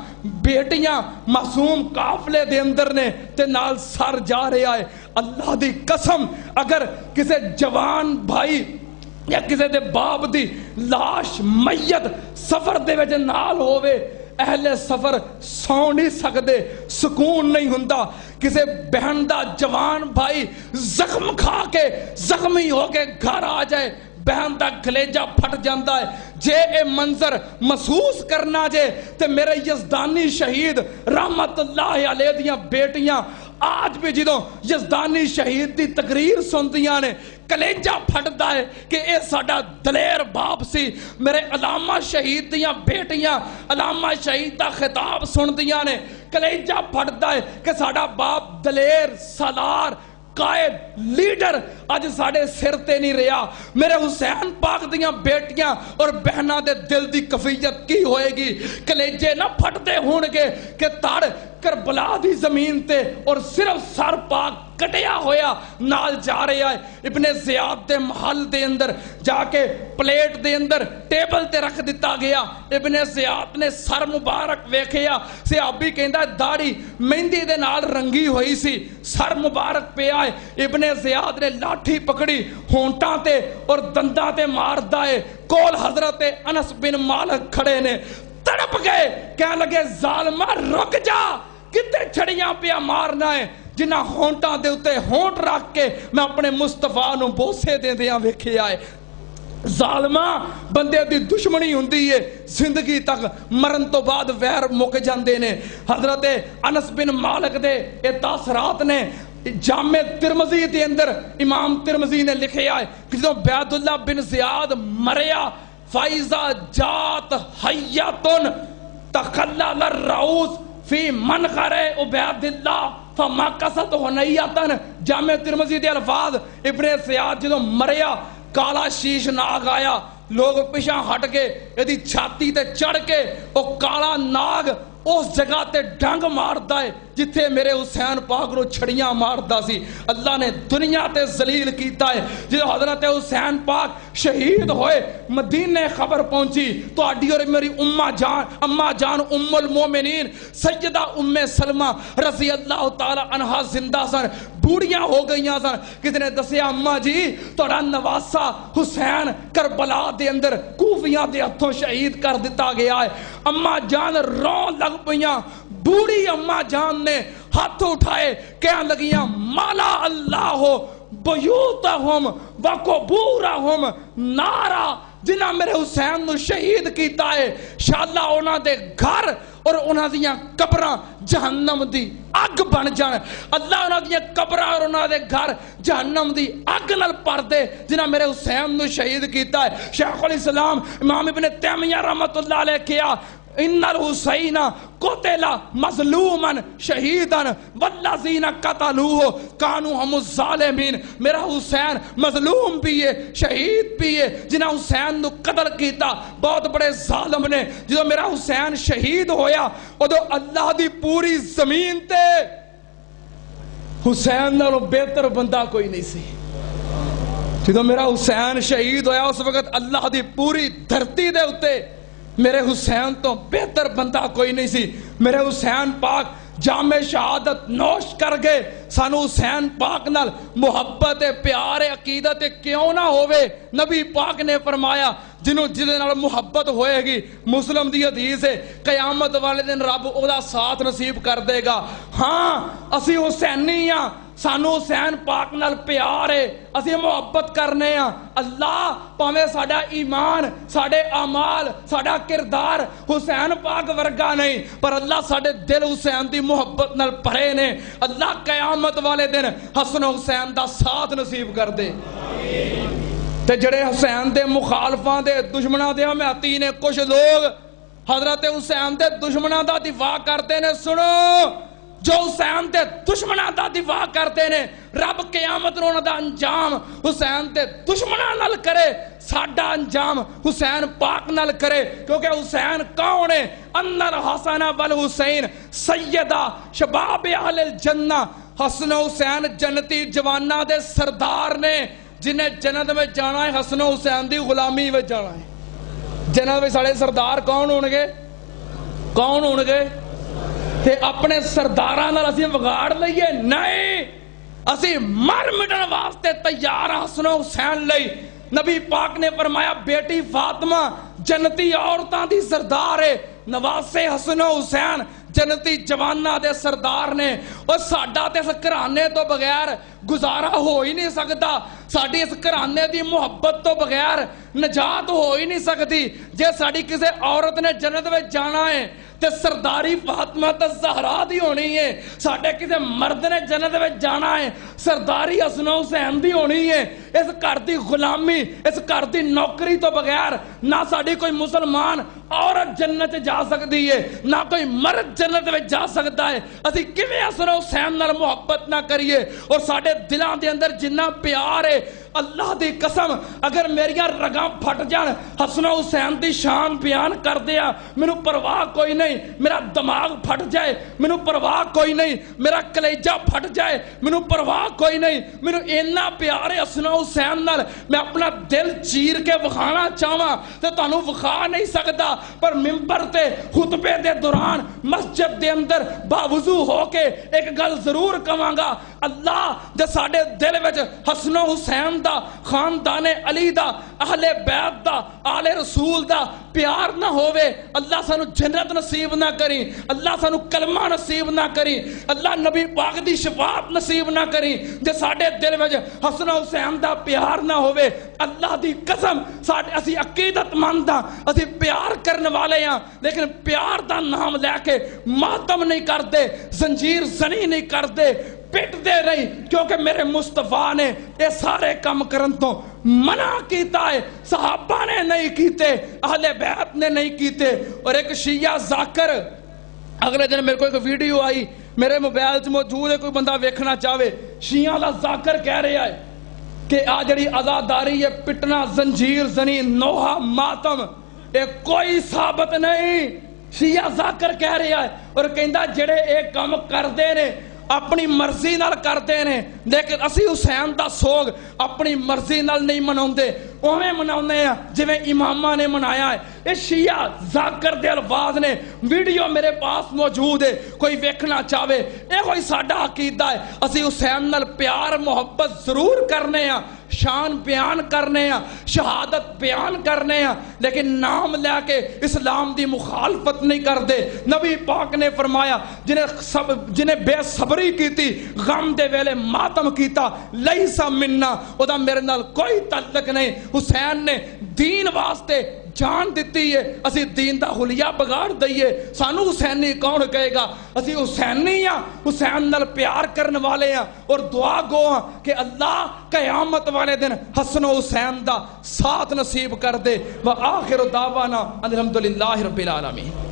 بیٹیاں معصوم قافلے دے اندر نے تے نال سر جا رہا ہے۔ اللہ دی قسم اگر کسے جوان بھائی یا کسے دے باپ دی لاش میت سفر دے وچ نال ہوئے، اہل سفر سو نہیں سکدے، سکون نہیں ہوندا۔ کسے بہن دا جوان بھائی زخم کھا کے زخمی ہو کے گھر آ جائے، بہن دا کلیجہ پھٹ جاندہ ہے۔ جے اے منظر محسوس کرنا جے تے میرے یزدانی شہید رحمت اللہ علیہ دیاں بیٹیاں آج بھی جدوں یزدانی شہید دی تقریر سندیاں نے کلیجہ پھٹدا ہے کہ اے ساڈا دلیر باپ سی۔ میرے علامہ شہید دیاں بیٹیاں علامہ شہید دا خطاب سندیاں نے کلیجہ پھٹدا ہے کہ ساڈا باپ دلیر سالار قائد لیڈر آج ساڑھے سر تے نہیں رہا۔ میرے حسین پاک دیاں بیٹیاں اور بہناں دے دل دی کفیت کی ہوئے گی، کلیجے نہ پھٹتے ہونگے کہ تاڑ کربلا دی زمین تے اور صرف سر پاک کٹیا ہویا نال جا رہا ہے۔ ابن زیاد دے محل دے اندر جا کے پلیٹ دے اندر ٹیبل تے رکھ دیتا گیا، ابن زیاد نے سر مبارک ویکھیا، صحابی کہندا ہے داڑھی مہندی دے نال رنگی ہوئی سی، سر مبارک پہ آئے، ابن زیاد نے لاٹھی پکڑی، ہونٹاں تے اور دنداں تے ماردا ہے۔ کول حضرت انس بن مالک کھڑے نے، تڑپ گئے، کہنے لگے ظالمہ رک جا، کتے چھڑیاں پیا مارنا ہے جنہ ہونٹاں دے اتے ہونٹ رکھ کے میں اپنے مصطفیٰ نو بوسے دے دیاں ویکھے آئے۔ ظالمہ بندے دی دشمنی ہوندی ہے، زندگی تک مرن تو بعد ویر مک جاندے نے۔ حضرت انس بن مالک دے اے تاثرات نے جامع ترمذی دے اندر امام ترمذی نے لکھے آئے کہ جدوں بیعت اللہ بن زیاد مریا فائزہ جات حیاتن تخلل الرؤوس فی منخر عبید اللہ فما قصد ہنیتن۔ جامع ترمذی دے الفاظ، ابن زیاد جدوں مریا کالا شیش ناگ آیا، لوگ پیچھے ہٹ کے یدی چھاتی تے چڑھ کے وہ کالا ناگ اس جگہ تے ڈنگ ماردا ہے جتھے میرے حسین پاک رو چھڑیاں ماردا سی۔ اللہ نے دنیا تے ذلیل کیتا ہے۔ جدوں حضرت حسین پاک شہید ہوئے مدینے خبر پہنچی تو آڈی اور میری اماں جان ام المومنین سیدہ ام سلمہ رضی اللہ تعالی عنہ زندہ سن، بوڑیاں ہو گئیاں سن۔ کسی نے دسیا اماں جی توڑا نواسا حسین کربلا دے اندر کوفیاں دے ہتھوں شہید کر دیتا گیا ہے۔ اماں جان رون لگ پئیاں، بوڑھی اماں جان نے ہاتھ اٹھائے کہنے لگیاں مالا اللہ بیوتہم وقبورہم نارا، جنہ میرے حسین نو شہید کیتا ہے شاءاللہ انہاں دے گھر اور انہاں دیاں قبراں جہنم دی اگ بن جان۔ اللہ انہاں دیاں قبراں اور انہاں دے گھر جہنم دی اگ نال پر دے جنہ میرے حسین نو شہید کیتا ہے۔ شیخ الاسلام امام ابن تیمیہ رحمت اللہ علیہ کیا ان الحسین قتل مظلوما شہیدا والذین قتلوہ کانوا هم الظالمین. میرا حسین مظلوم بھی ہے شہید بھی ہے. جنہاں حسین نو قتل کیتا بہت بڑے ظالم نے. جدو میرا حسین شہید ہویا ادو اللہ دی پوری زمین تے حسین نالوں بہتر بندہ کوئی نہیں سی. جدو میرا حسین شہید ہویا اس وقت اللہ دی پوری دھرتی دے اتے میرے حسین تو بہتر بندہ کوئی نہیں سی. میرے حسین پاک جام شہادت نوش کر گئے. سانو حسین پاک نال محبت پیار عقیدت کیوں نہ ہوئے. نبی پاک نے فرمایا جنہوں جدے نال محبت ہوئے گی, مسلم دی حدیث ہے, قیامت والے دن رب او دا ساتھ نصیب کر دے گا. ہاں اسی حسینی ہاں, سانو حسین پاک نال پیار ہے, اسی محبت کرنے ہاں. اللہ پاویں ساڈا ایمان ساڈے اعمال ساڈا کردار حسین پاک ورگا نہیں, پر اللہ ساڈے دل حسین دی محبت نال بھرے نے. اللہ قیامت والے دن حسن و حسین دا ساتھ نصیب کر دے. تے جڑے حسین دے مخالفاں دے دشمناں دے حمایتی نے, کچھ لوگ حضرت حسین دے دشمناں دا دفاع کرتے نے. سنو, جو حسین دے دشمناں دا دفاع کرتے نے رب قیامت نوں انہاں دا انجام حسین دے دشمناں نال کرے. ساڈا انجام حسین پاک نال کرے, کیونکہ حسین کون ہے؟ ان الحسن والحسین سیدہ شباب اہل الجنہ. حسن و حسین جنتی جواناں دے سردار نے. جنہیں جنت میں جانا ہے حسن و حسین دی غلامی میں جانا ہے. جنت میں سارے سردار کون ہون گے؟ کون ہون گے؟ تے اپنے سرداراں نال اسی وگاڑ لئیے نہیں, اسی مر مٹن واسطے تیار ہاں حسن و حسین لئی. نبی پاک نے فرمایا بیٹی فاطمہ جنتی عورتاں دی سردار ہے, نواسے حسن و حسین جنتی جوانہ دے سردار نے. اور ساڈا تے اس گھرانے تو بغیر گزارا ہو ہی نہیں سکتا. ساڈی اس گھرانے دی محبت تو بغیر نجات ہو ہی نہیں سکتی. جے ساڈی کسے عورت نے جنت میں جانا ہے تے سرداری فاطمہ تے زہرا دی ہونی ہے. ساڈے کسے مرد نے جنت میں جانا ہے سرداری حسن و حسین دی ہونی ہے. اس گھر دی غلامی اس گھر دی نوکری تو بغیر نہ ساڈی کوئی مسلمان عورت جنت جا سکتی ہے نہ کوئی مرد جنت میں جا سکتا ہے. اسی کیویں حسن و حسین نال محبت نہ کریے. اور ساڈے دلاں دے اندر جنہ پیار ہے, اللہ دی قسم اگر میریاں رگاں پھٹ جان حسن و حسین دی شان بیان کر دیا مینوں پرواہ کوئی نہیں. میرا دماغ پھٹ جائے مینوں پرواہ کوئی نہیں, میرا کلیجہ پھٹ جائے مینوں پرواہ کوئی نہیں. مینوں اتنا پیار ہے حسن و حسین نال, میں اپنا دل چیر کے وکھانا چاہواں تے تانوں وکھا نہیں سکدا. پر منبر تے خطبے دے دوران مسجد دے اندر باوضو ہو کے ایک گل ضرور کہاں گا, اللہ جے ساڈے دل وچ حسن و حسین دا خاندان علی دا اہل بیت دا آل رسول دا پیار نہ ہووے, اللہ سانو جنت نصیب نہ کری, اللہ سانو کلمہ نصیب نہ کری, اللہ نبی پاک دی شفاعت نصیب نہ کری. جے ساڈے دل وچ حسن و حسین دا پیار نہ ہووے, اللہ دی قسم ساڈے اسی عقیدت مند ہاں, اسی پیار کرنے والے ہاں, لیکن پیار دا نام لے کے ماتم نہیں کرتے, زنجیر زنی نہیں کرتے, پٹ دے رہی, کیونکہ میرے مصطفیٰ نے یہ سارے کام کرن تو منع کیتا ہے. صحابہ نے نہیں کیتے, اہل بیت نے نہیں کیتے. اور ایک شیعہ ذاکر, اگلے دن میرے کو ایک ویڈیو آئی میرے موبائل سے موجود ہے, کوئی بندہ ویکھنا چاہے, شیعہ دا ذاکر کہہ رہا ہے کہ آ جڑی عزاداری ہے پٹنا زنجیر زنی نوحہ ماتم اے کوئی ثابت نہیں. شیعہ ذاکر کہہ رہا ہے اور کہندا جڑے ایک کام کردے نے اپنی مرضی نال کردے نے, لیکن اسی حسین دا سوگ اپنی مرضی نال نہیں مناوندے, اوویں مناوندے ہیں جویں اماماں نے منایا ہے. یہ شیعہ ذاکر دے الفاظ نے, ویڈیو میرے پاس موجود ہے, کوئی ویکھنا چاہے. اے کوئی ساڈا عقیدہ ہے, اسی حسین نال پیار محبت ضرور کرنے ہیں, شان بیان کرنے ہیں, شہادت بیان کرنے ہیں, لیکن نام لے کے اسلام دی مخالفت نہیں کرتے. نبی پاک نے فرمایا جنہیں بے صبری کیتی غم دے ویلے ماتم کیتا لیسا مننا, او دا میرے نال کوئی تعلق نہیں. حسین نے دین واسطے جان دیتی ہے, اسی دین دا حلیہ بگاڑ دئیے. سانو حسینی کون کہے گا؟ اسی حسینی ہاں, حسین نال پیار کرنے والے ہیں اور دعا گو ہاں کہ اللہ قیامت والے دن حسن و حسین دا ساتھ نصیب کر دے. وآخر دعوانا الحمدللہ رب العالمین.